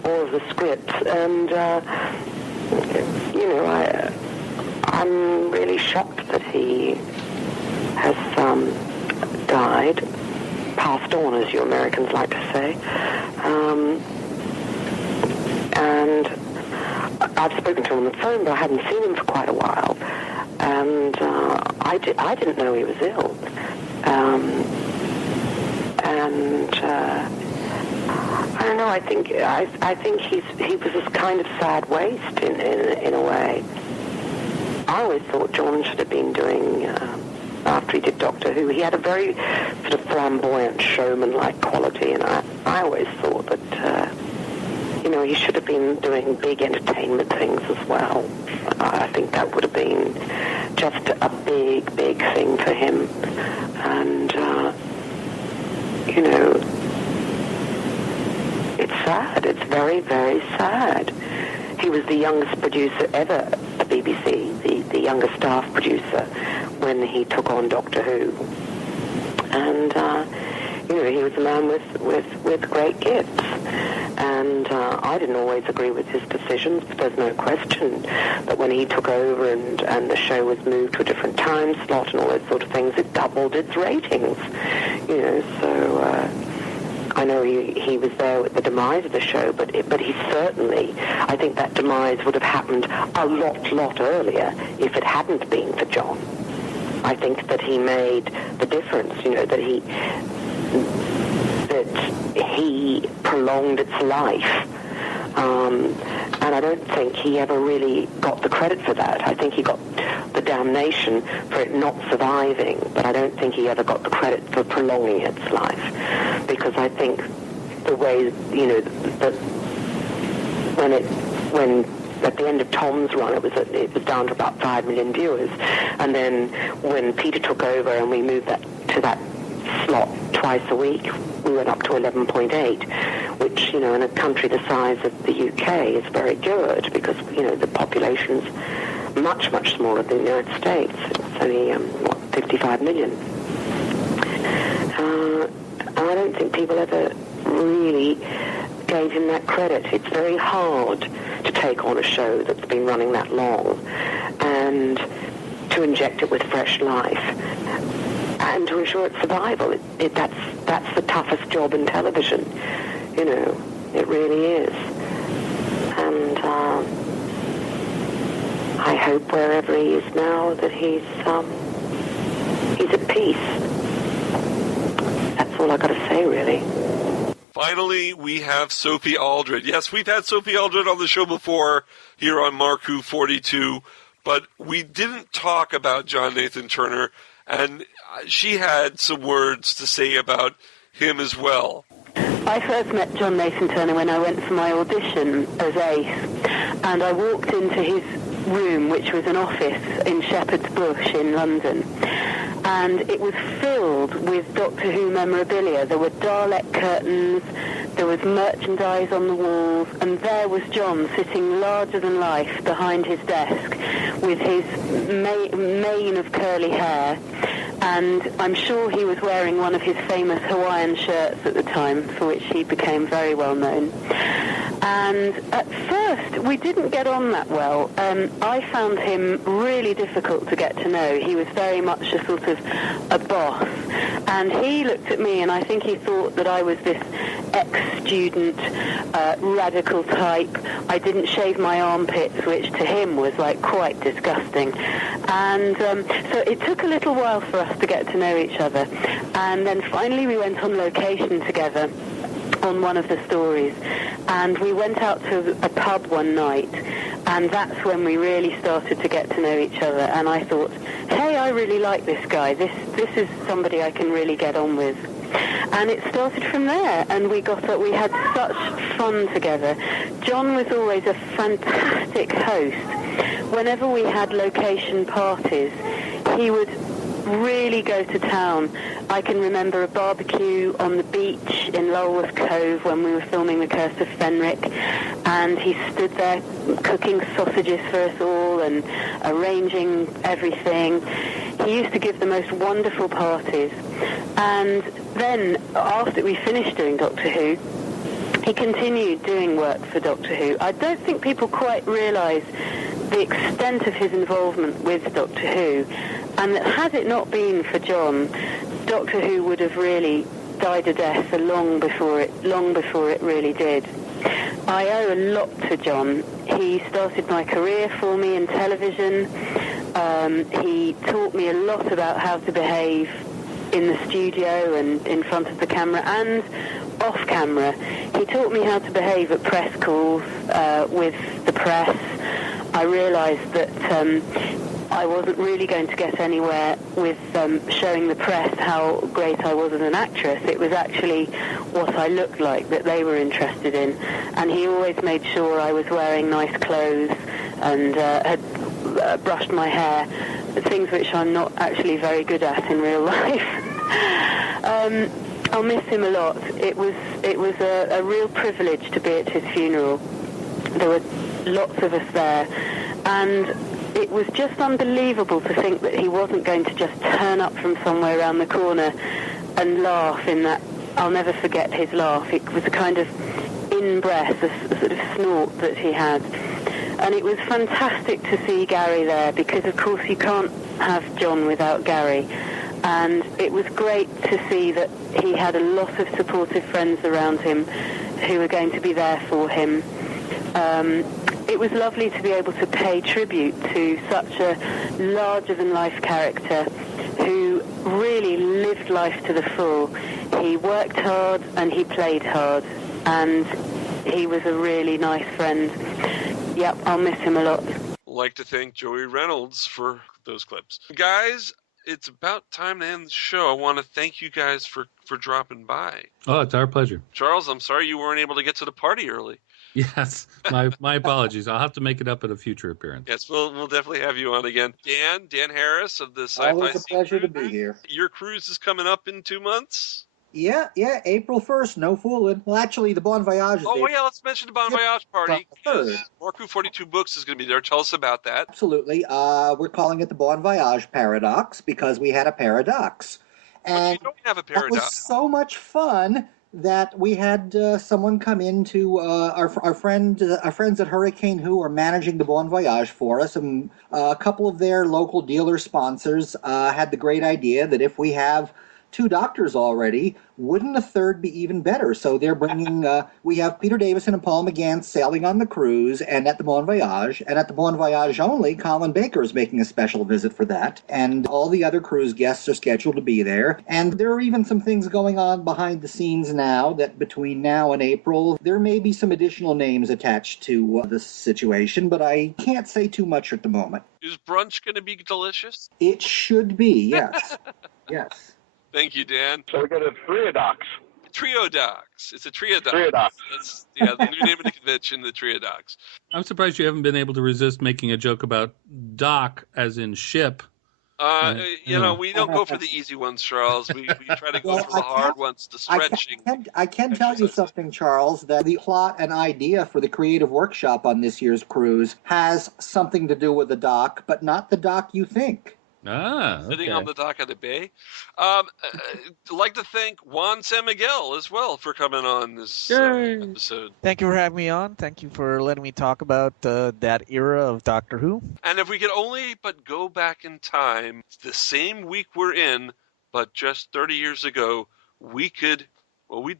or of the scripts. And, I'm really shocked that he has died, passed on, as you Americans like to say. And I've spoken to him on the phone, but I hadn't seen him for quite a while. And I didn't know he was ill. I don't know. I think he was this kind of sad waste in a way. I always thought John should have been doing, after he did Doctor Who, he had a very sort of flamboyant showman-like quality, and I always thought that he should have been doing big entertainment things as well. I think that would have been just a big, big thing for him. And, it's sad. It's very, very sad. He was the youngest producer ever at the BBC, the youngest staff producer, when he took on Doctor Who. And, he was a man with great gifts. And I didn't always agree with his decisions, but there's no question that when he took over and the show was moved to a different time slot and all those sort of things, it doubled its ratings. I know he was there at the demise of the show, but he certainly, I think that demise would have happened a lot earlier if it hadn't been for John. I think that he made the difference, that he prolonged its life. And I don't think he ever really got the credit for that. I think he got the damnation for it not surviving, but I don't think he ever got the credit for prolonging its life. Because I think the way, that when at the end of Tom's run, it was down to about 5 million viewers. And then when Peter took over and we moved that to that slot twice a week, we went up to 11.8, which, in a country the size of the UK is very good, because, the population's much, much smaller than the United States. It's only, 55 million. And I don't think people ever really gave him that credit. It's very hard to take on a show that's been running that long and to inject it with fresh life and to ensure its survival. That's the toughest job in television. It really is. And I hope wherever he is now that he's at peace. That's all I got to say, really. Finally, we have Sophie Aldred. Yes, we've had Sophie Aldred on the show before here on Mark Who 42, but we didn't talk about John Nathan Turner, and she had some words to say about him as well. I first met John Nathan Turner when I went for my audition as Ace, and I walked into his room, which was an office in Shepherd's Bush in London, and it was filled with Doctor Who memorabilia. There were Dalek curtains, there was merchandise on the walls, and there was John sitting larger than life behind his desk with his mane of curly hair, and I'm sure he was wearing one of his famous Hawaiian shirts at the time, for which he became very well known. And at first, we didn't get on that well. I found him really difficult to get to know. He was very much a sort of a boss. And he looked at me, and I think he thought that I was this ex-student, radical type. I didn't shave my armpits, which to him was like quite disgusting. And so it took a little while for us to get to know each other. And then finally we went on location together on one of the stories, and we went out to a pub one night, and that's when we really started to get to know each other. And I thought, hey, I really like this guy. This is somebody I can really get on with. And it started from there, and we had such fun together. John was always a fantastic host. Whenever we had location parties, he would really go to town. I can remember a barbecue on the beach in Lulworth Cove when we were filming The Curse of Fenric, and he stood there cooking sausages for us all and arranging everything. He used to give the most wonderful parties. And then, after we finished doing Doctor Who, he continued doing work for Doctor Who. I don't think people quite realise the extent of his involvement with Doctor Who, and that had it not been for John, Doctor Who would have really died a death long before it really did. I owe a lot to John. He started my career for me in television. He taught me a lot about how to behave in the studio and in front of the camera and off camera. He taught me how to behave at press calls with the press. I realised that I wasn't really going to get anywhere with showing the press how great I was as an actress. It was actually what I looked like that they were interested in. And he always made sure I was wearing nice clothes and had brushed my hair, things which I'm not actually very good at in real life. I'll miss him a lot. It was a real privilege to be at his funeral. There were lots of us there, and it was just unbelievable to think that he wasn't going to just turn up from somewhere around the corner and laugh in that. I'll never forget his laugh. It was a kind of in-breath, a sort of snort that he had. And it was fantastic to see Gary there, because of course you can't have John without Gary. And it was great to see that he had a lot of supportive friends around him who were going to be there for him. It was lovely to be able to pay tribute to such a larger-than-life character who really lived life to the full. He worked hard and he played hard, and he was a really nice friend. Yep, I'll miss him a lot. I'd like to thank Joey-Reynolds for those clips. Guys, it's about time to end the show. I want to thank you guys for dropping by. Oh, it's our pleasure. Charles, I'm sorry you weren't able to get to the party early. Yes, my apologies. I'll have to make it up at a future appearance. Yes, we'll definitely have you on again. Dan Harris of the Sci-Fi Always a pleasure to be here. Your cruise is coming up in 2 months? Yeah, April 1st, no fooling. Well, actually, the Bon Voyage is yeah, let's mention the Bon Voyage party. Mark Who 42 Books is going to be there. Tell us about that. Absolutely. We're calling it the Bon Voyage Paradox because we had a paradox. And you don't have a paradox. It was so much fun that we had someone come into our friends at Hurricane Who are managing the Bon Voyage for us, and a couple of their local dealer sponsors had the great idea that if we have 2 doctors already, wouldn't a third be even better? So they're bringing, we have Peter Davison and Paul McGann sailing on the cruise and at the Bon Voyage. And at the Bon Voyage only, Colin Baker is making a special visit for that. And all the other cruise guests are scheduled to be there. And there are even some things going on behind the scenes now that between now and April, there may be some additional names attached to this situation, but I can't say too much at the moment. Is brunch going to be delicious? It should be, yes. Yes. Thank you, Dan. So we got a Triodox. Triodox. It's a Triodox. Triodox. That's the new name of the convention, the Triodox. I'm surprised you haven't been able to resist making a joke about dock as in ship. We don't go for the easy ones, Charles. We try to go for the hard ones, the stretching. I can tell you something, Charles, that the plot and idea for the creative workshop on this year's cruise has something to do with the dock, but not the dock you think. Sitting on the dock of the bay. I'd like to thank Juan Sanmiguel as well for coming on this episode. Thank you for having me on. Thank you for letting me talk about that era of Doctor Who. And if we could only but go back in time, the same week we're in, but just 30 years ago, we'd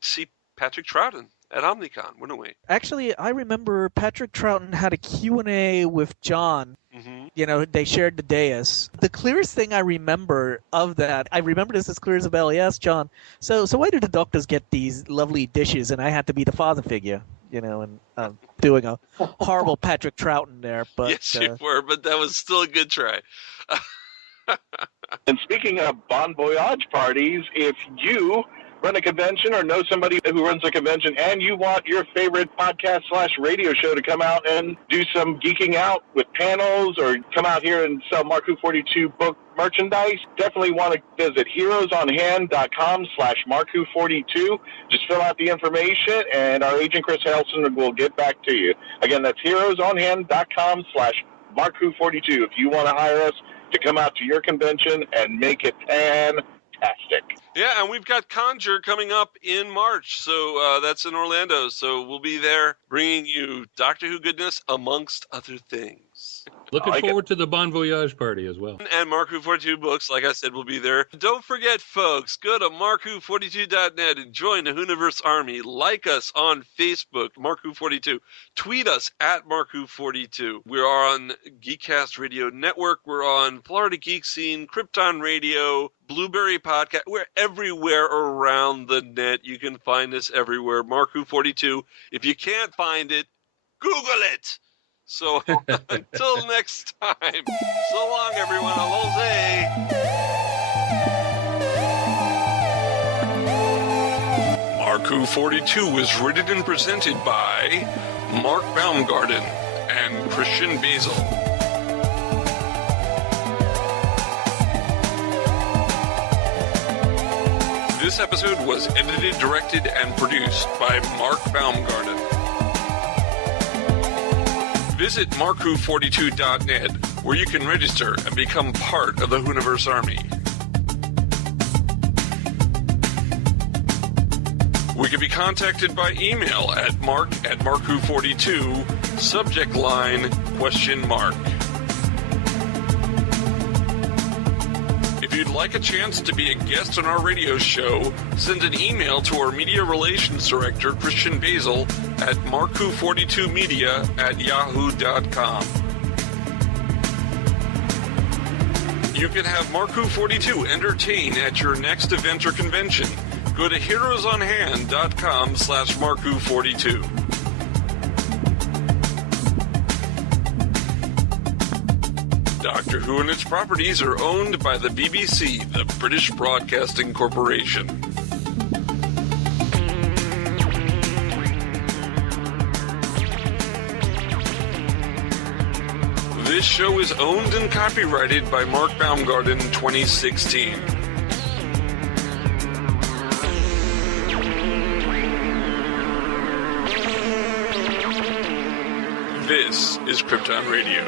see Patrick Troughton at Omnicon, wouldn't we? Actually, I remember Patrick Troughton had a Q&A with John. Mm-hmm. You know, they shared the dais. The clearest thing I remember of that, I remember this as clear as a bell. He asked John, so why do the doctors get these lovely dishes and I had to be the father figure? You know, and doing a horrible Patrick Troughton there. But yes, you were, but that was still a good try. And speaking of Bon Voyage parties, if you run a convention or know somebody who runs a convention and you want your favorite podcast/radio show to come out and do some geeking out with panels or come out here and sell Mark Who 42 book merchandise, definitely want to visit heroesonhand.com/Mark Who 42. Just fill out the information and our agent Chris Harrelson will get back to you. Again, that's heroesonhand.com/Mark Who 42 if you want to hire us to come out to your convention and make it fantastic. Yeah, and we've got Conjure coming up in March, so that's in Orlando. So we'll be there bringing you Doctor Who goodness amongst other things. Looking forward to the Bon Voyage party as well. And Mark Who 42 books, like I said, will be there. Don't forget, folks, go to markwho42.net and join the Whoniverse Army. Like us on Facebook, Mark Who 42. Tweet us at Mark Who 42. We're on Geekcast Radio Network. We're on Florida Geek Scene, Krypton Radio, Blueberry Podcast. We're everywhere around the net. You can find us everywhere. Mark Who 42. If you can't find it, Google it. So until next time, so long, everyone. Aloha. Mark Who 42 is written and presented by Mark Baumgarten and Christian-basel. This episode was edited, directed, and produced by Mark Baumgarten. Visit markwho42.net, where you can register and become part of the Whoniverse Army. We can be contacted by email at mark@markwho42, subject line, ? If you'd like a chance to be a guest on our radio show, send an email to our Media Relations Director, Christian Basel, at markwho42media@yahoo.com. You can have Mark Who 42 entertain at your next event or convention. Go to heroesonhand.com/Mark Who 42. Doctor Who and its properties are owned by the BBC, the British Broadcasting Corporation. This show is owned and copyrighted by Mark Baumgarten 2016. This is Krypton Radio.